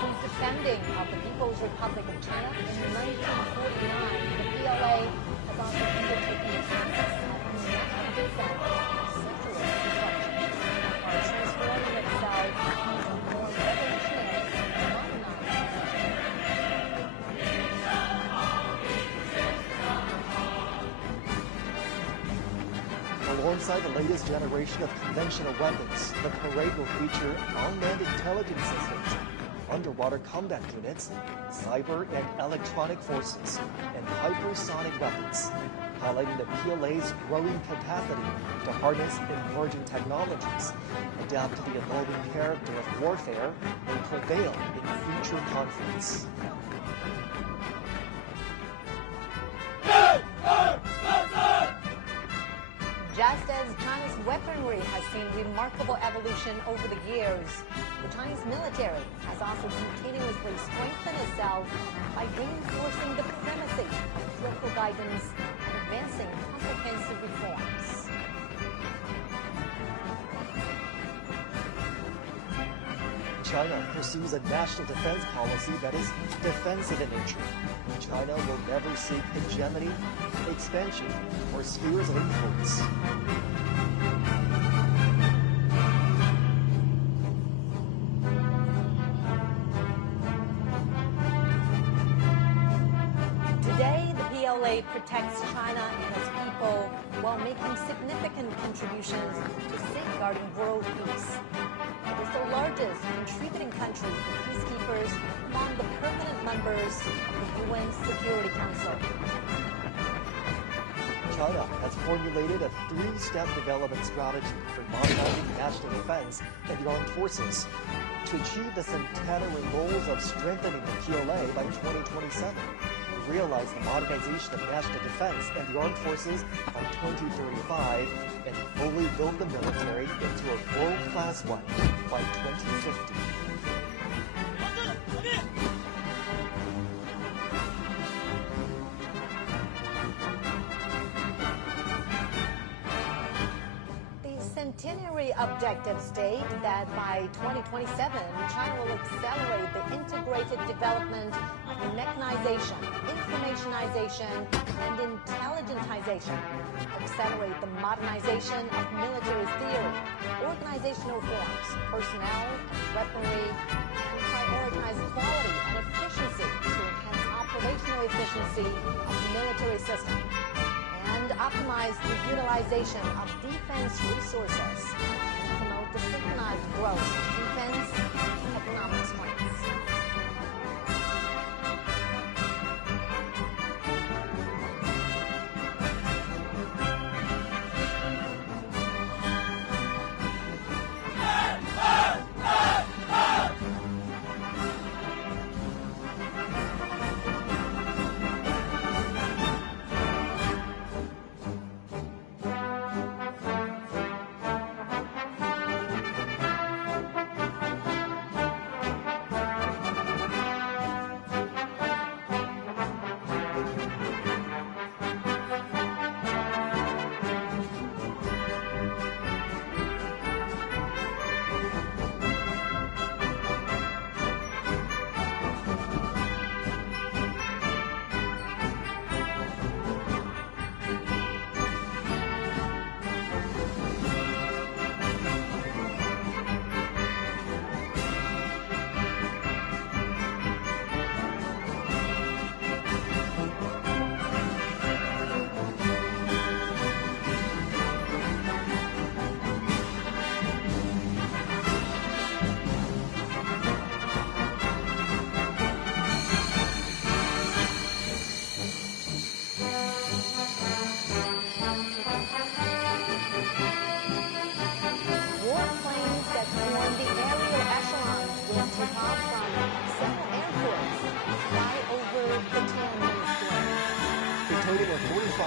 Since the founding of the People's Republic of China in 1949, the PLA has also undertaken the process of national defense, socialist construction, while transforming itself into a more revolutionary and modernized Alongside the latest generation of conventional weapons, the parade will feature unmanned intelligence systems, underwater combat units, cyber and electronic forces, and hypersonic weapons, highlighting the PLA's growing capacity to harness emerging technologies, adapt to the evolving character of warfare, and prevail in future conflicts. Just as China's weaponry has seen remarkable evolution over the years, the Chinese military has also continuously strengthened itself by reinforcing the primacy of political guidance and advancing comprehensive reforms. China pursues a national defense policy that is defensive in nature. China will never seek hegemony, expansion, or spheres of influence. Today, the PLA protects China and its people while making significant contributions to safeguarding world peace. It is the largest contributing country for peacekeepers among the permanent members of the UN Security Council. China has formulated a three-step development strategy for modernizing national defense and the armed forces to achieve the centenary goals of strengthening the PLA by 2027, realize the modernization of national defense and the armed forces by 2035, and fully build the military into a world-class one by 2050. Centenary objectives state that by 2027, China will accelerate the integrated development of mechanization, informationization, and intelligentization, accelerate the modernization of military theory, organizational forms, personnel, and weaponry, and prioritize quality and efficiency to enhance operational efficiency of the military system, and optimize the utilization of defense resources and promote the synchronized growth of defense and economic strengths.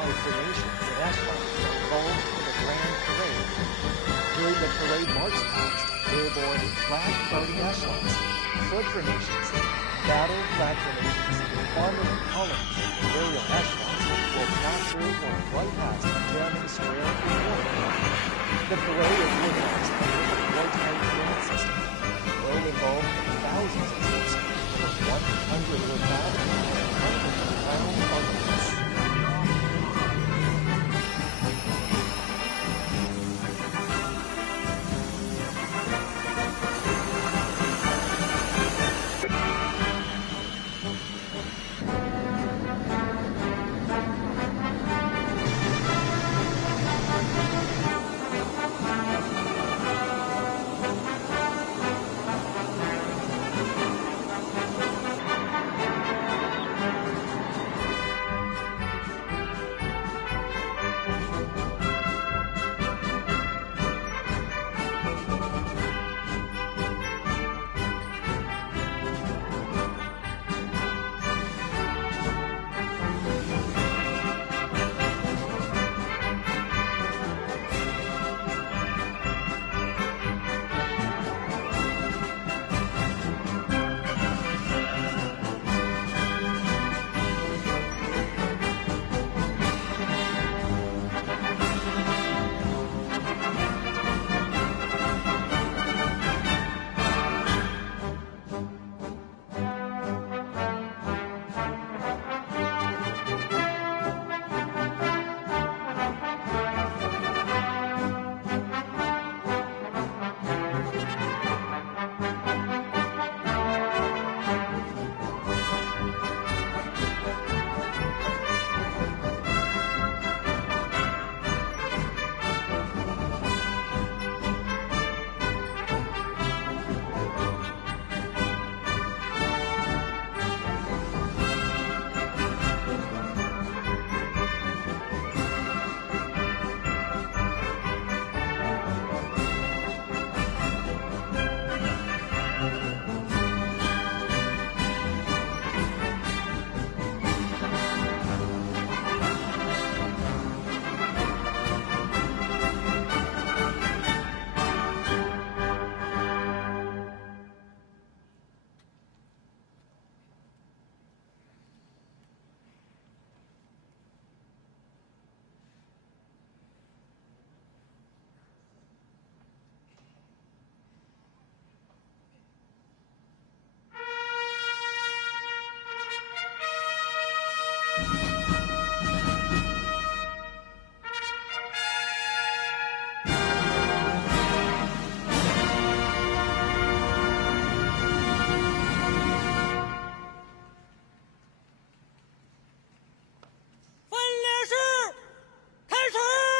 military formations and echelons are involved in the grand parade. During the parade march past, airborne flag-floating echelons, foot formations, battle flag formations, armored columns, and aerial echelons will pass through or fly past Tiaman Square in Warsaw. The parade is organized under the wartime command system. It will involve thousands of troops, over 100 were battled, and hundreds of final arguments.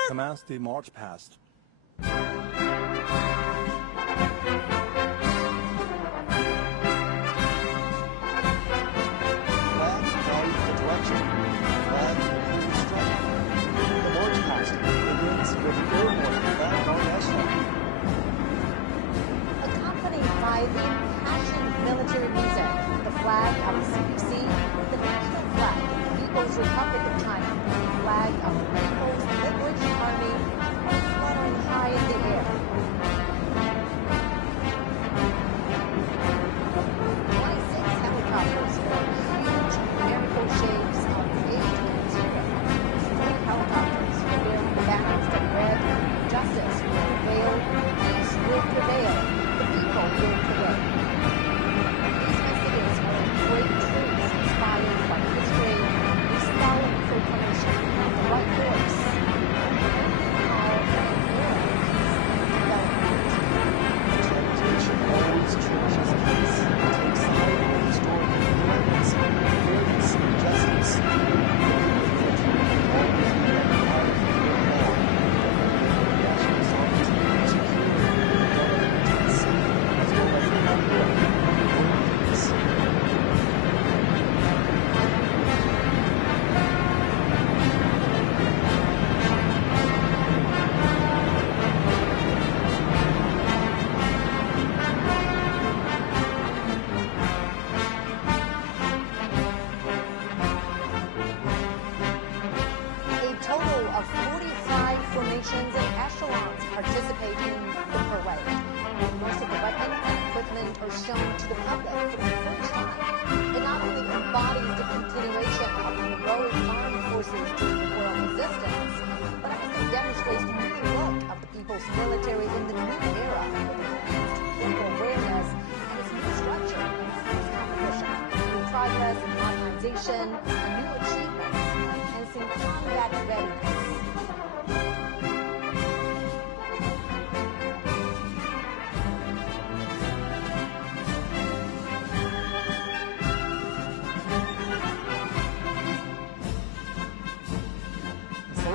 Commence the march past. Flag guides the direction. Flag leads the strike. The march past begins with airborne flag guard echelon. Accompanied by the impassioned military music, the flag of the CPC, the national flag of the People's Republic of China, the flag of the People's Liberation Army are fluttering high in the air. 26 helicopters wear huge numerical shapes of 8 and 0. 3 helicopters bearing banners that read, "Justice will prevail, peace will prevail, the people will prevail." These messages are in great demonstrating the parade. Most of the weapons and equipment are shown to the public for the first time. It not only embodies the continuation of the heroic armed forces during the war of resistance, but also demonstrates the new look of the people's military in the new era with enhanced political awareness and its new structure of force composition, new progress in modernization, and new achievements, enhancing combat readiness.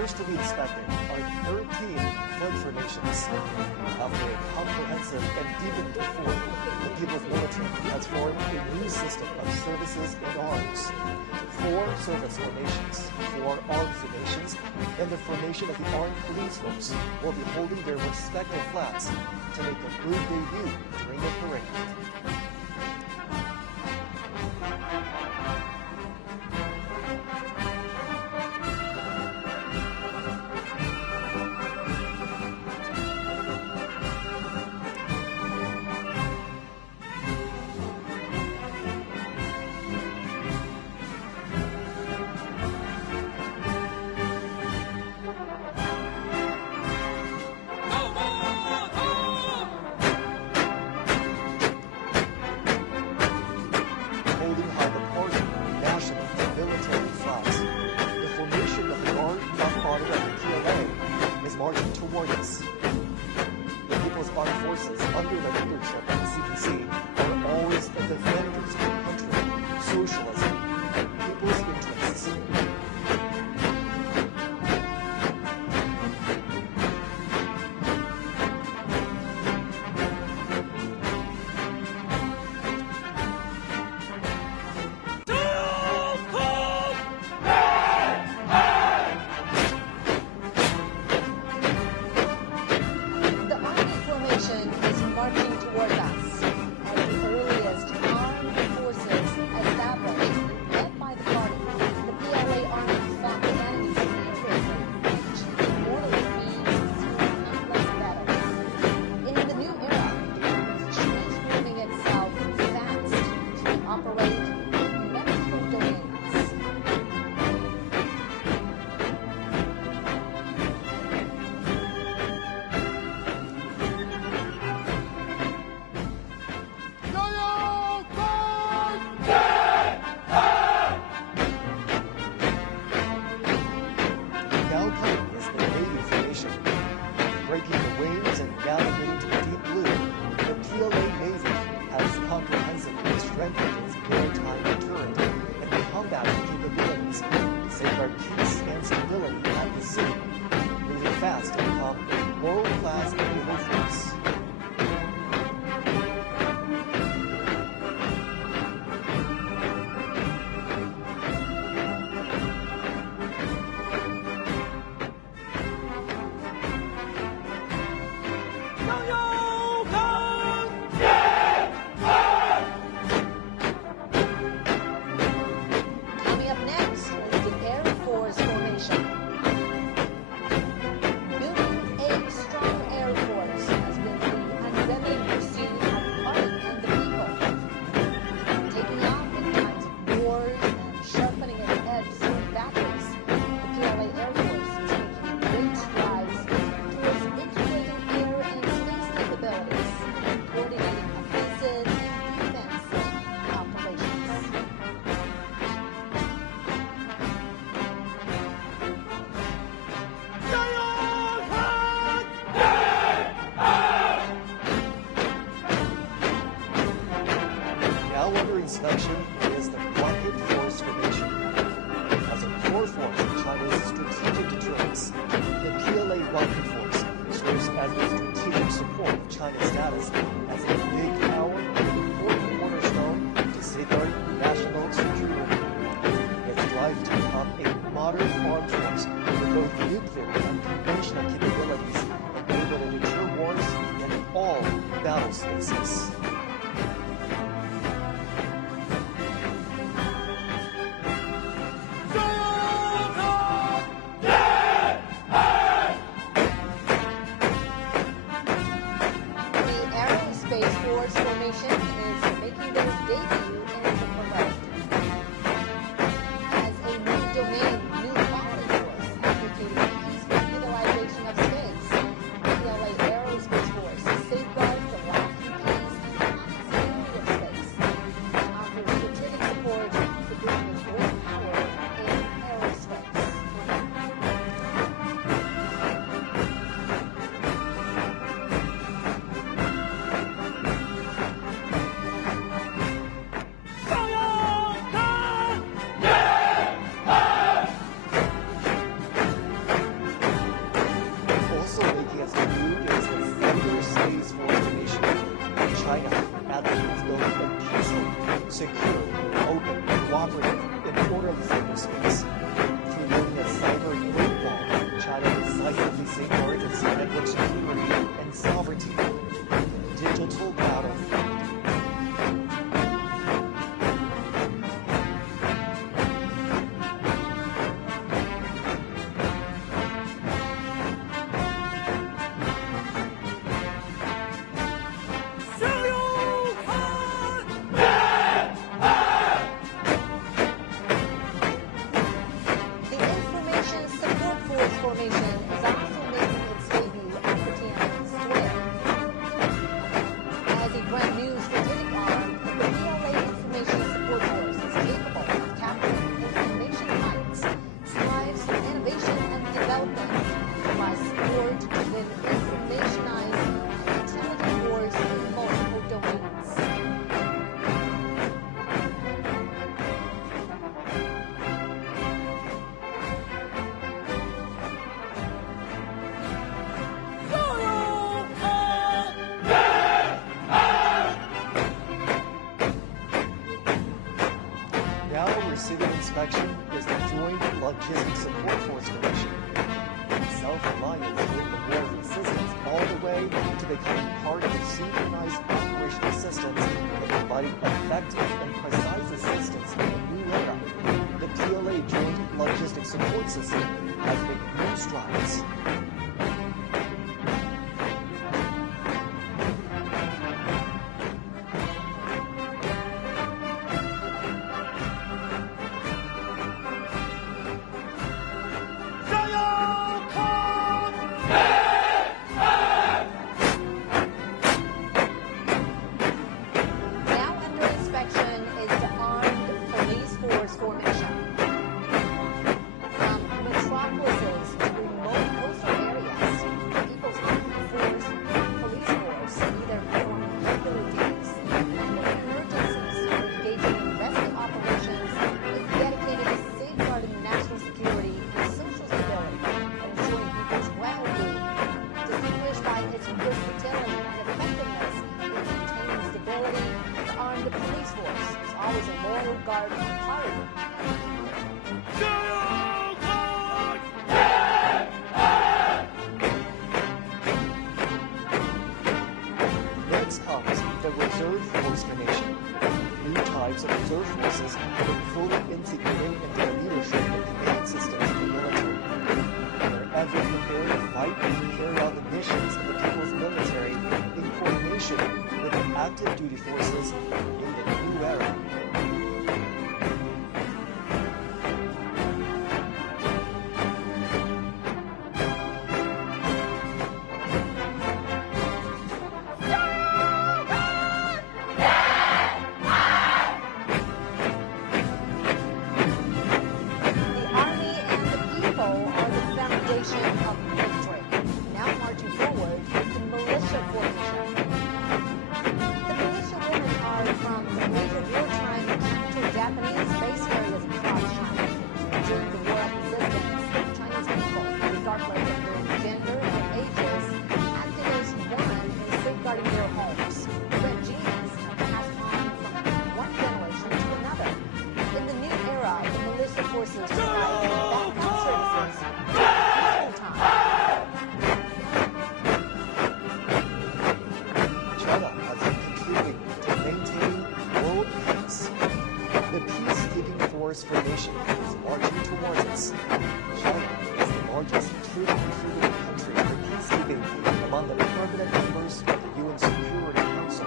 To be inspected are 13 flag formations. After a comprehensive and deepened reform, the People's Military has formed a new system of services and arms. 4 service formations, 4 armed formations, and the formation of the Armed Police Force will be holding their respective flags to make a good debut during the parade. cooperative in order of cyberspace. Through building a cyber great wall, China decisively safeguards its network security and sovereignty. Digital battlefield. Civil inspection is the Joint Logistics Support Force Commission. Self-reliance with the war of resistance all the way to becoming part of a synchronized operational systems and providing effective and precise assistance in a new era. The PLA Joint Logistics Support System has made new strides. Next comes the Reserve Force Formation. New types of reserve forces have been fully integrated into the leadership and command systems of the military. They're ever prepared to fight and carry out the missions of the people's military in coordination with the active duty forces in the new era. Formation is marching towards us. China is the largest troop contributing country for peacekeeping among the permanent members of the UN Security Council.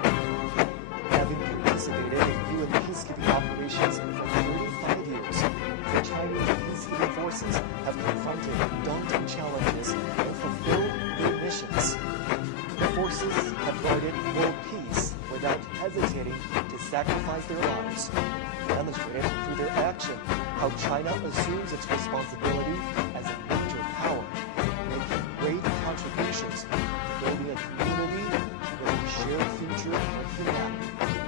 Having participated in UN peacekeeping operations for 35 years, the Chinese peacekeeping forces have confronted daunting challenges and fulfilled their missions. The forces have guarded world peace without hesitating to sacrifice their lives, demonstrated through their action how China assumes its responsibility as a major power, making great contributions to building a community with a shared future of humanity.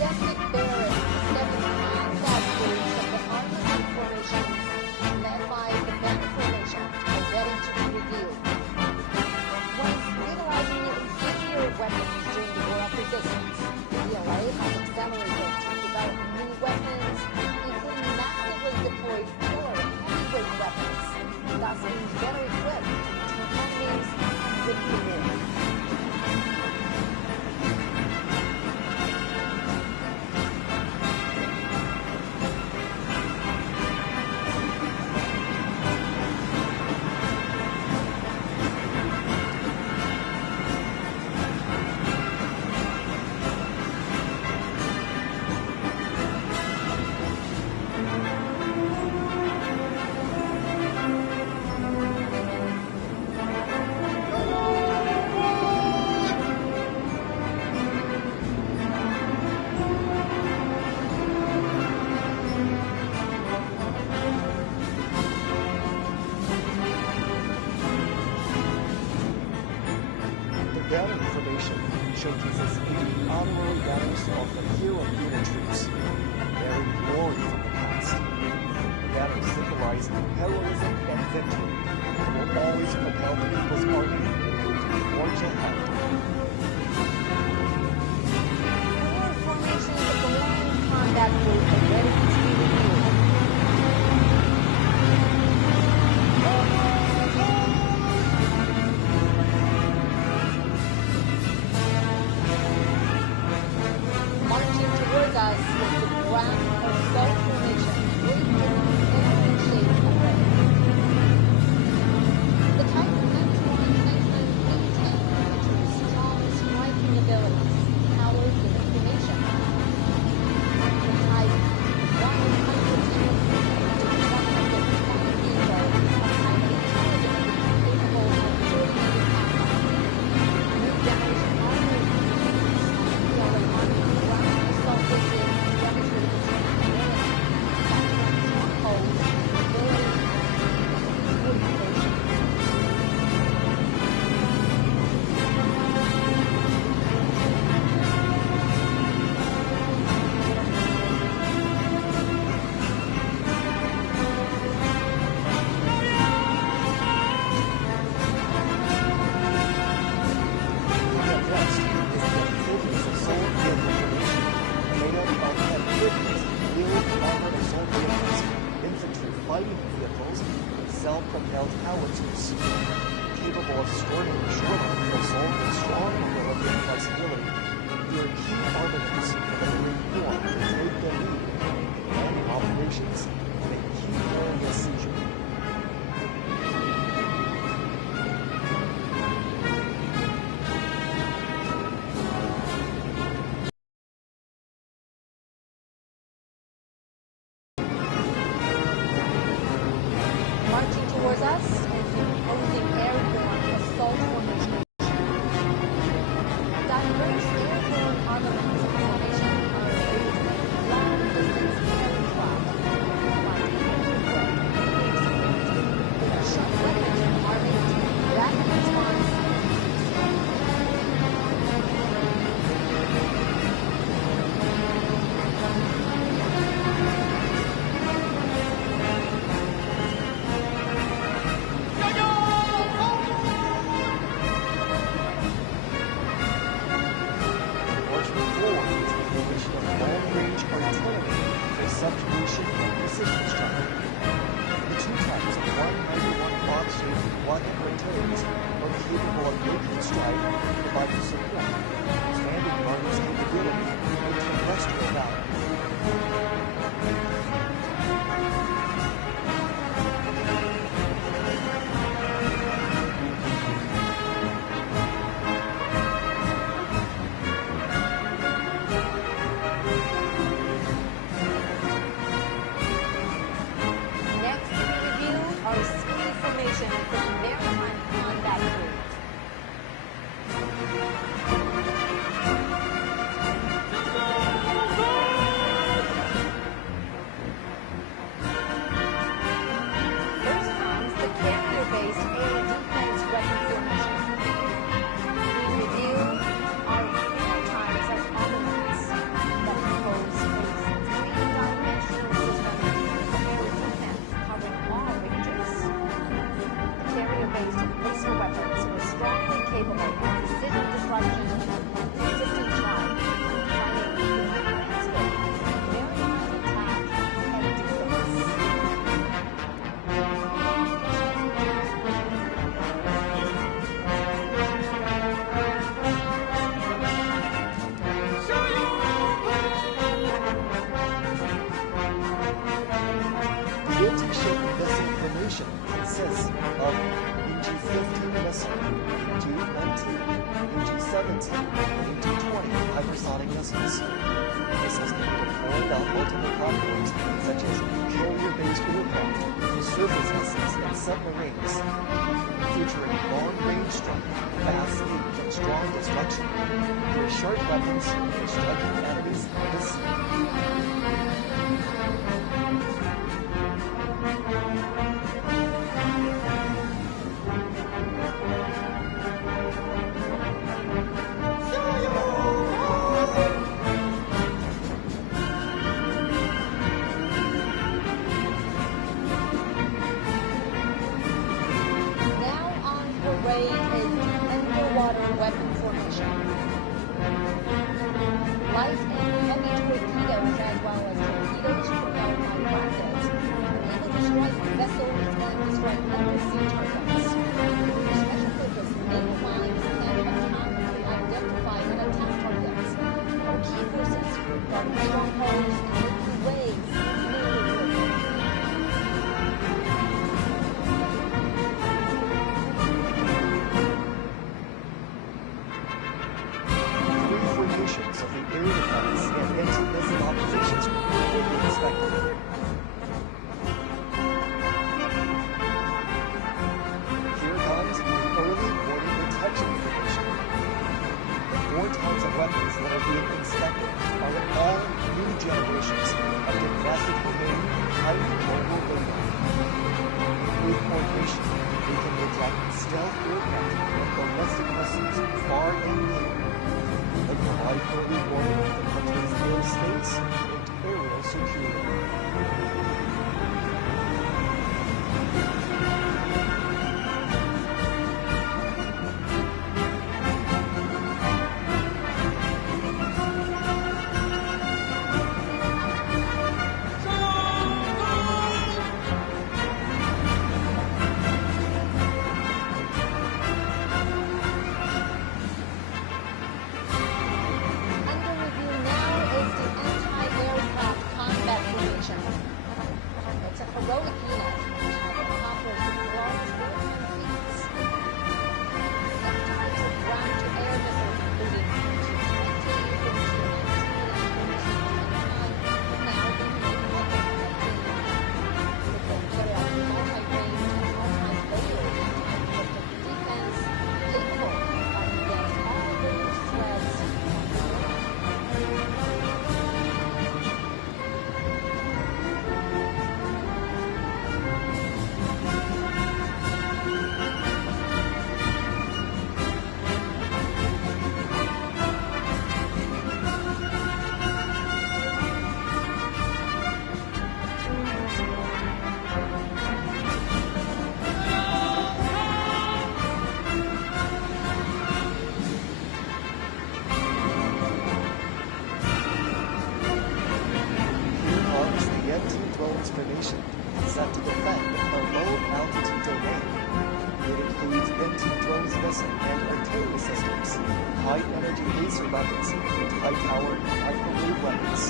majestic bearing stepping combat groups of the armament formations led by the band formation are ready to be revealed. Once utilizing inferior weapons during the War of Resistance, the PLA has accelerated to develop new weapons, including massively deployed killer heavyweight weapons, thus being better equipped to meet enemies and win the war. Banner information showcases 80 honorary banners of the hero troops, bearing glory from the past. The banners symbolize heroism and victory, and will always propel the People's Army to forge ahead. Four formations of the land combat group are ready to be revealed. Marching towards us is the grand assault formation, draped in every shade of red. The type meant for enhancement infantry, strong striking abilities, powers of information. The type 110 to 120 vehicles are highly intelligent, capable of coordinated combat. New generation armored PLA army ground assault forces demonstrated capability, capturing strongholds, ability, and coordination. Next is the amphibious assault vehicle formation, made up of amphibious wheeled armored assault vehicles, infantry fighting vehicles, and self-propelled howitzers. Capable of storing short-range assault with strong mobility and flexibility, they are key armaments for the Marine Corps to take the lead in landing operations and a key area seizure. Marching towards us is the opposing airborne assault formation. Diverse airborne armaments of formation are used in long-distance aircraft, with sharp weapons armament, rapid response, Marching forward is the formation of long-range artillery for subjugation and precision strike. The two types of 191 box-shaped rocket artilleries are capable of making strike and providing support, expanding the Army's capability in terrestrial battle. Next to be reviewed are speed formation for the maritime combat group. missiles. Missiles can be deployed on multiple platforms, such as carrier-based aircraft, surface vessels, and submarines, featuring long-range strike, fast speed, and strong destruction. They're sharp weapons for striking enemies in the sea. set to defend a low-altitude domain. It includes anti-drone missile and artillery systems, high-energy laser weapons, and high-powered microwave weapons.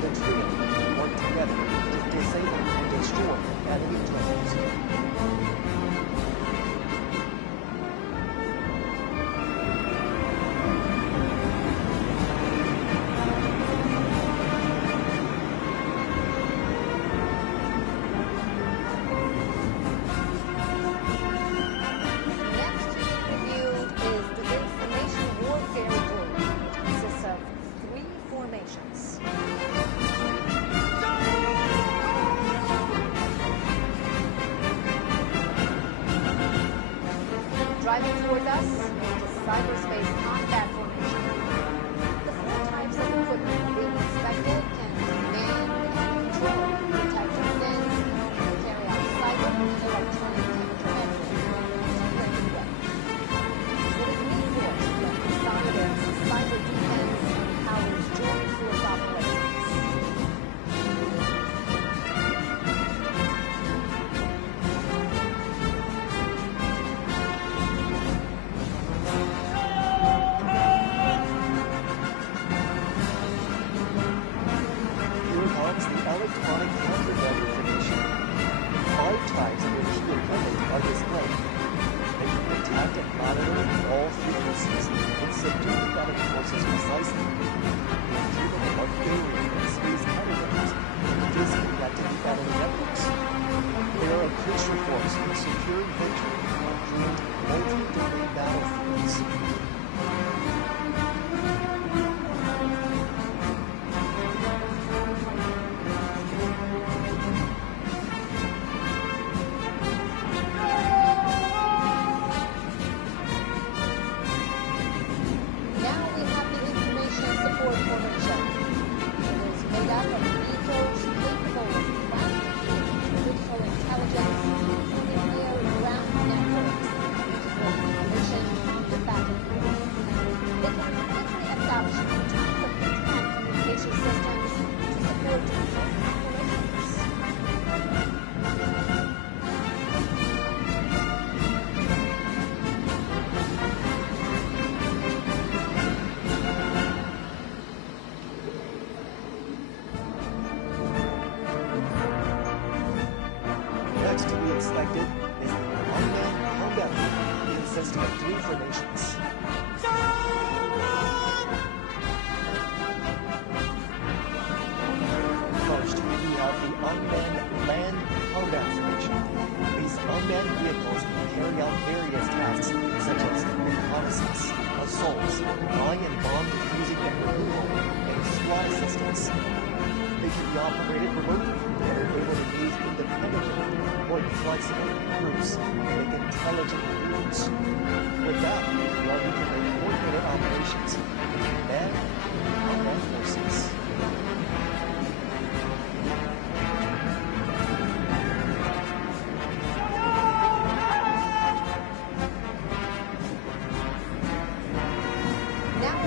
The trio work together to disable and destroy enemy drones. operated remotely and are able to move independently, deploy flexible groups, and make intelligent moves. With that, the Army can make coordinated operations between men and combat forces.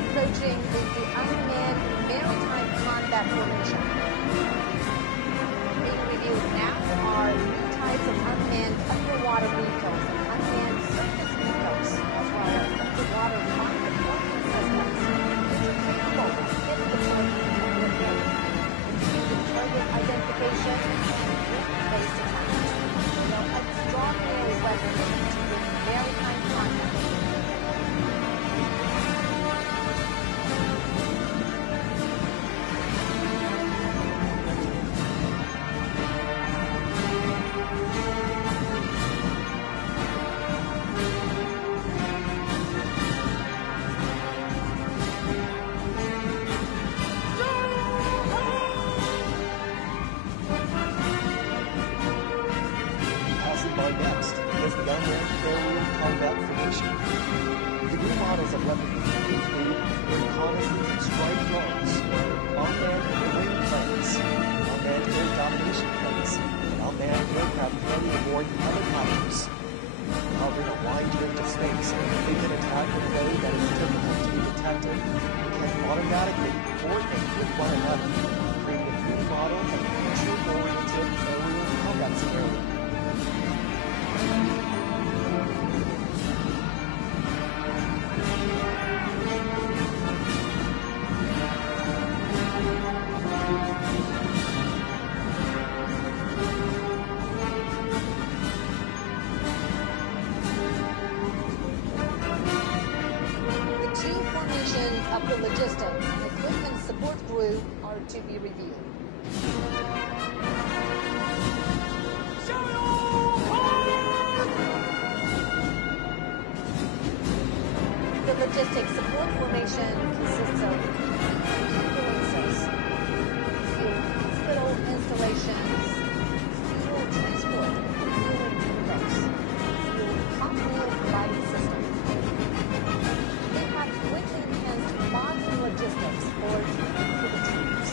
Approaching is the unmanned maritime combat formation. Being reviewed now are new types of unmanned underwater vehicles and unmanned surface vehicles, as well as underwater mine deployment systems, which are capable of hit deployment from the field, including target identification and group-based attacks. They'll extraordinary weapons to maritime combat. Next is the unmanned aerial combat formation. The new models of weaponry include reconnaissance and strike drones, unmanned wing planes, unmanned air domination planes, and unmanned aircraft carrying aboard helicopters. Covering a wide range of space, they can attack in a way that is difficult to be detected and can automatically coordinate with one another, creating a new model of future-oriented aerial combat scenario. Of the logistics and equipment support group are to be reviewed. The logistics support formation consists of ambulances, field hospital installations, fuel transport, fuel depots, fuel pump wheel providing system. They have quickly enhanced modern logistics for the troops.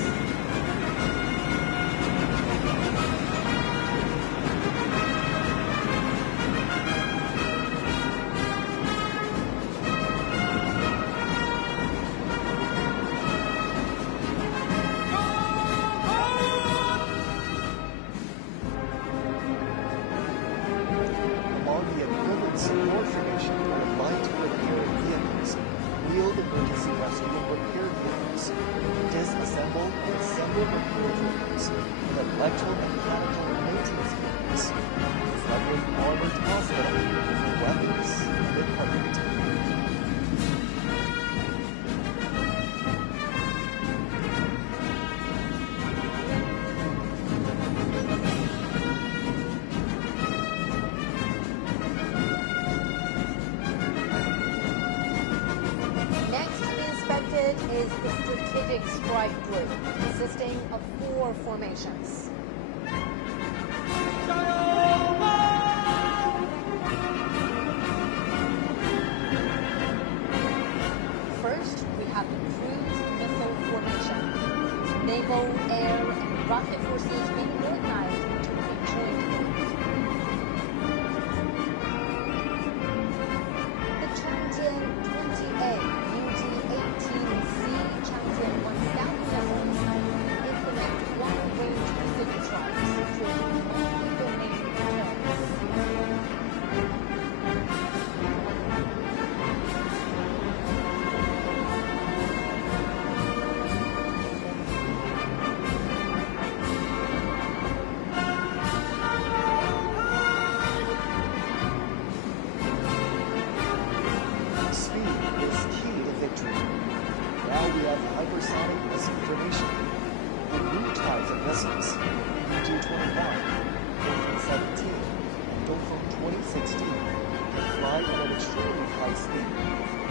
Among the equipment support formation are light repair vehicles, wheeled emergency rescue and repair vehicles, disassemble and assemble repair vehicles, and electromechanical maintenance vehicles, rugged armored hospital for weapons and equipment. Is the strategic strike group, consisting of 4 formations. First, we have the cruise missile formation. Naval, air, and rocket forces being organized into a joint group. The Changjian 20A UD-18C Changjian 1000 missiles implement long-range precision strikes during multi-domain deterrence. hypersonic missile formation. The new types of missiles, UG-21, Dongfeng 17, and Dongfeng 2016, can fly at an extremely high speed,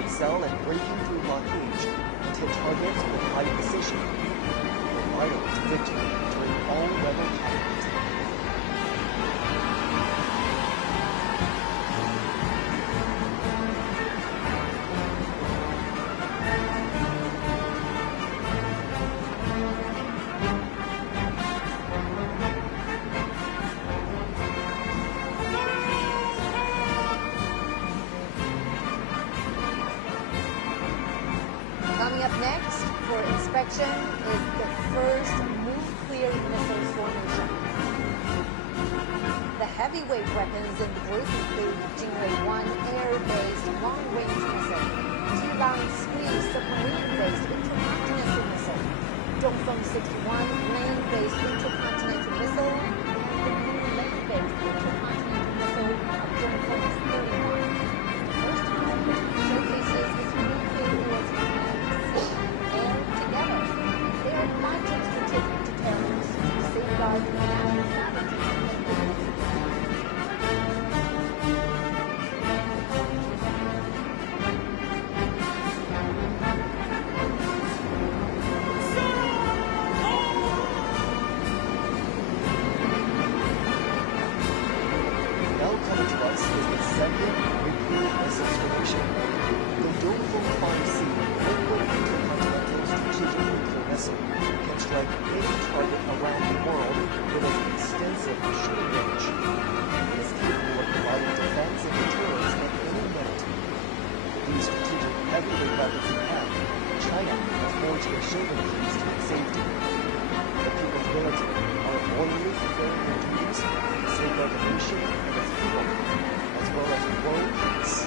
excel at breaking through blockage, and hit targets with high precision. The vital to victory during all-weather combat. Coming up next for inspection is the first nuclear missile formation. The heavyweight weapons in the group include Jingwei-1 air-based long-range missile, Tiaman Rostrum submarine-based intercontinental missile, Dongfeng 61 land-based intercontinental missile, and the new land-based intercontinental missile of Dongfeng 31. The first development showcases its nuclear warfare. Together, they are vital strategic deterrents to safeguard national sovereignty. Now coming to us is the second nuclear missile formation. The Dongfeng 5C liquid intercontinental strategic nuclear missile can strike any target around the world with an extensive shooting range. It is capable of providing defense and deterrence at any minute. With these strategic heavyweight weapons in hand, China has forged a shielding peace to its safety. The people's military are loyally fulfilling their duties to safeguard the nation and its people, as well as world peace.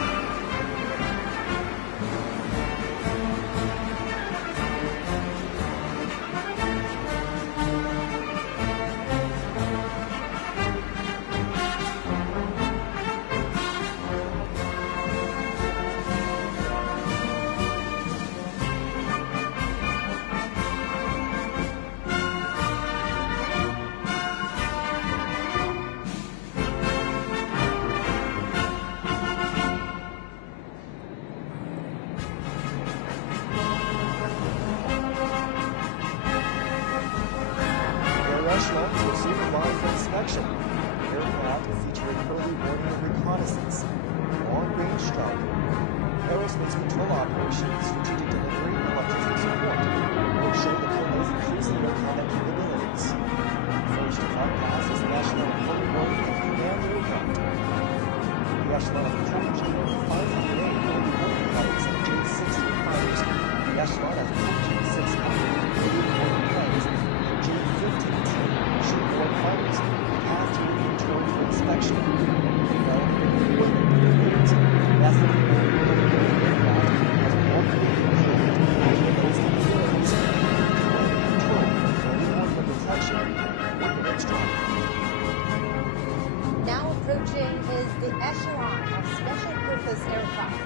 Echelons will soon arrive for inspection. Aircraft featuring early warning and reconnaissance, long-range strike, aerospace control operations, strategic delivery, and logistic support will show the plane's increasing combat capabilities. First to fly past is the National Early Warning and Command Aircraft. The echelon of coverage over 508 early warning flights and J-60 fighters. The echelon of 600 early warning planes and J-15 shipboard fighters passed inventory for inspection. Well, that's the command aircraft has already included those capabilities. Control, early warning and protection, working extra. Now approaching is the echelon of special purpose aircraft.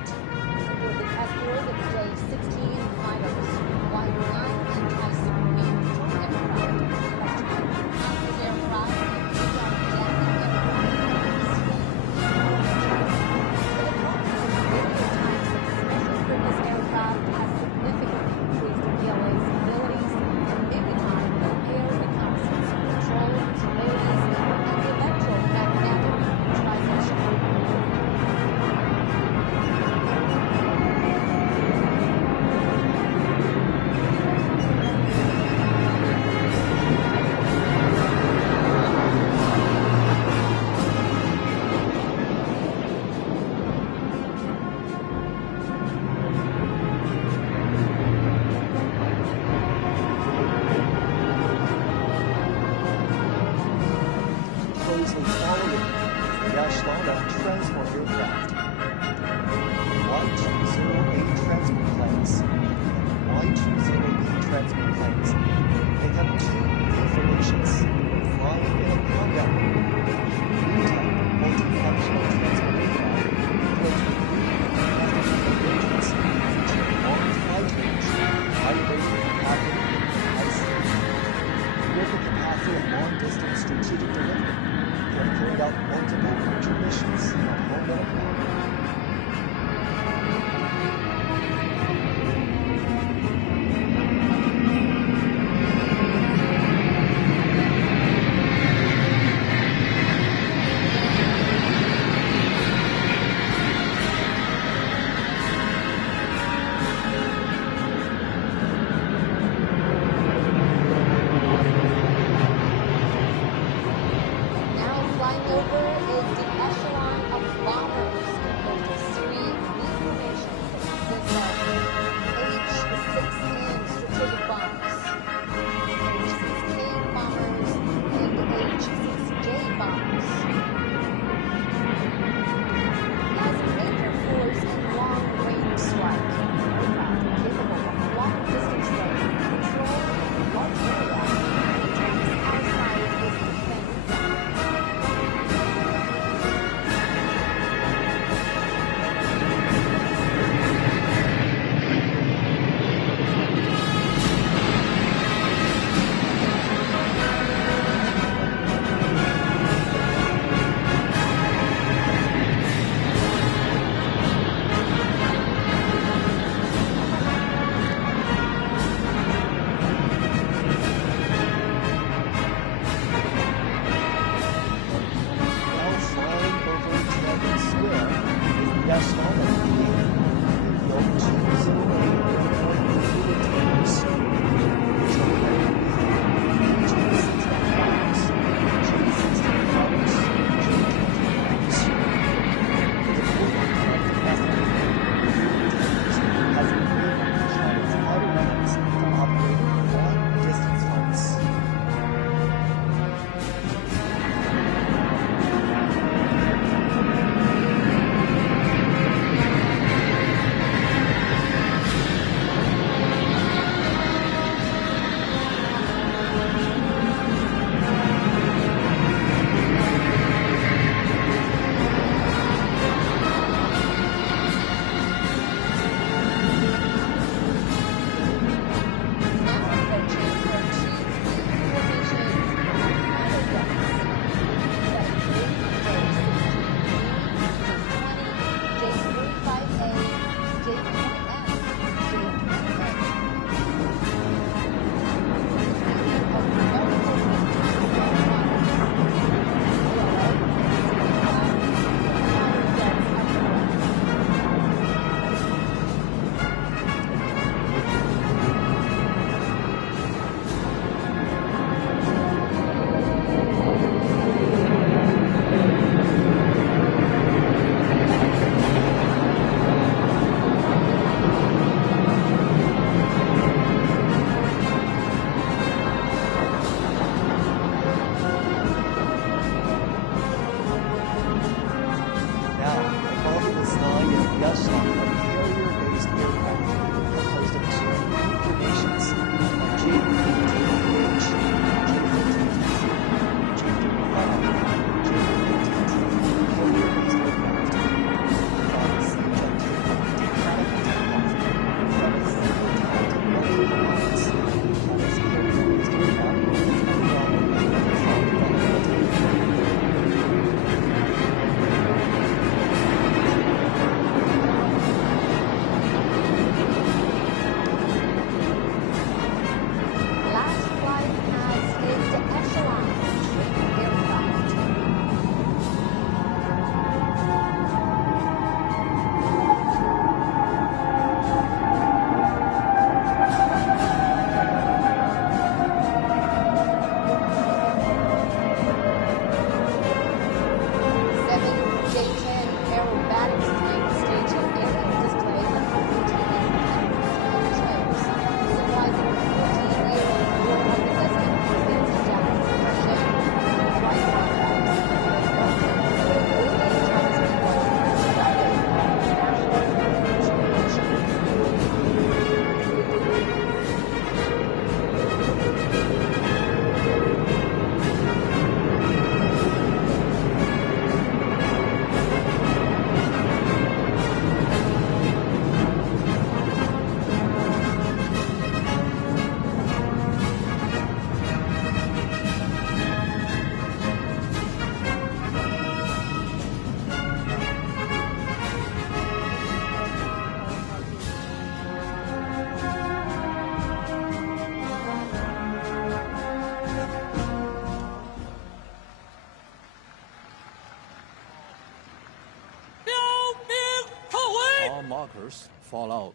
fallout.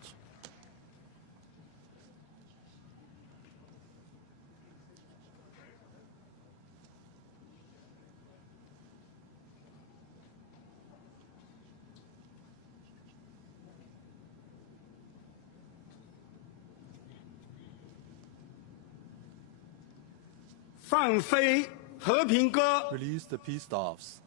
放飞和平歌。Release the peace staffs.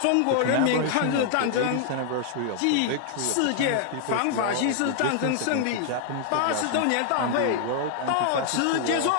中国人民抗日战争暨世界反法西斯战争胜利80周年大会到此结束。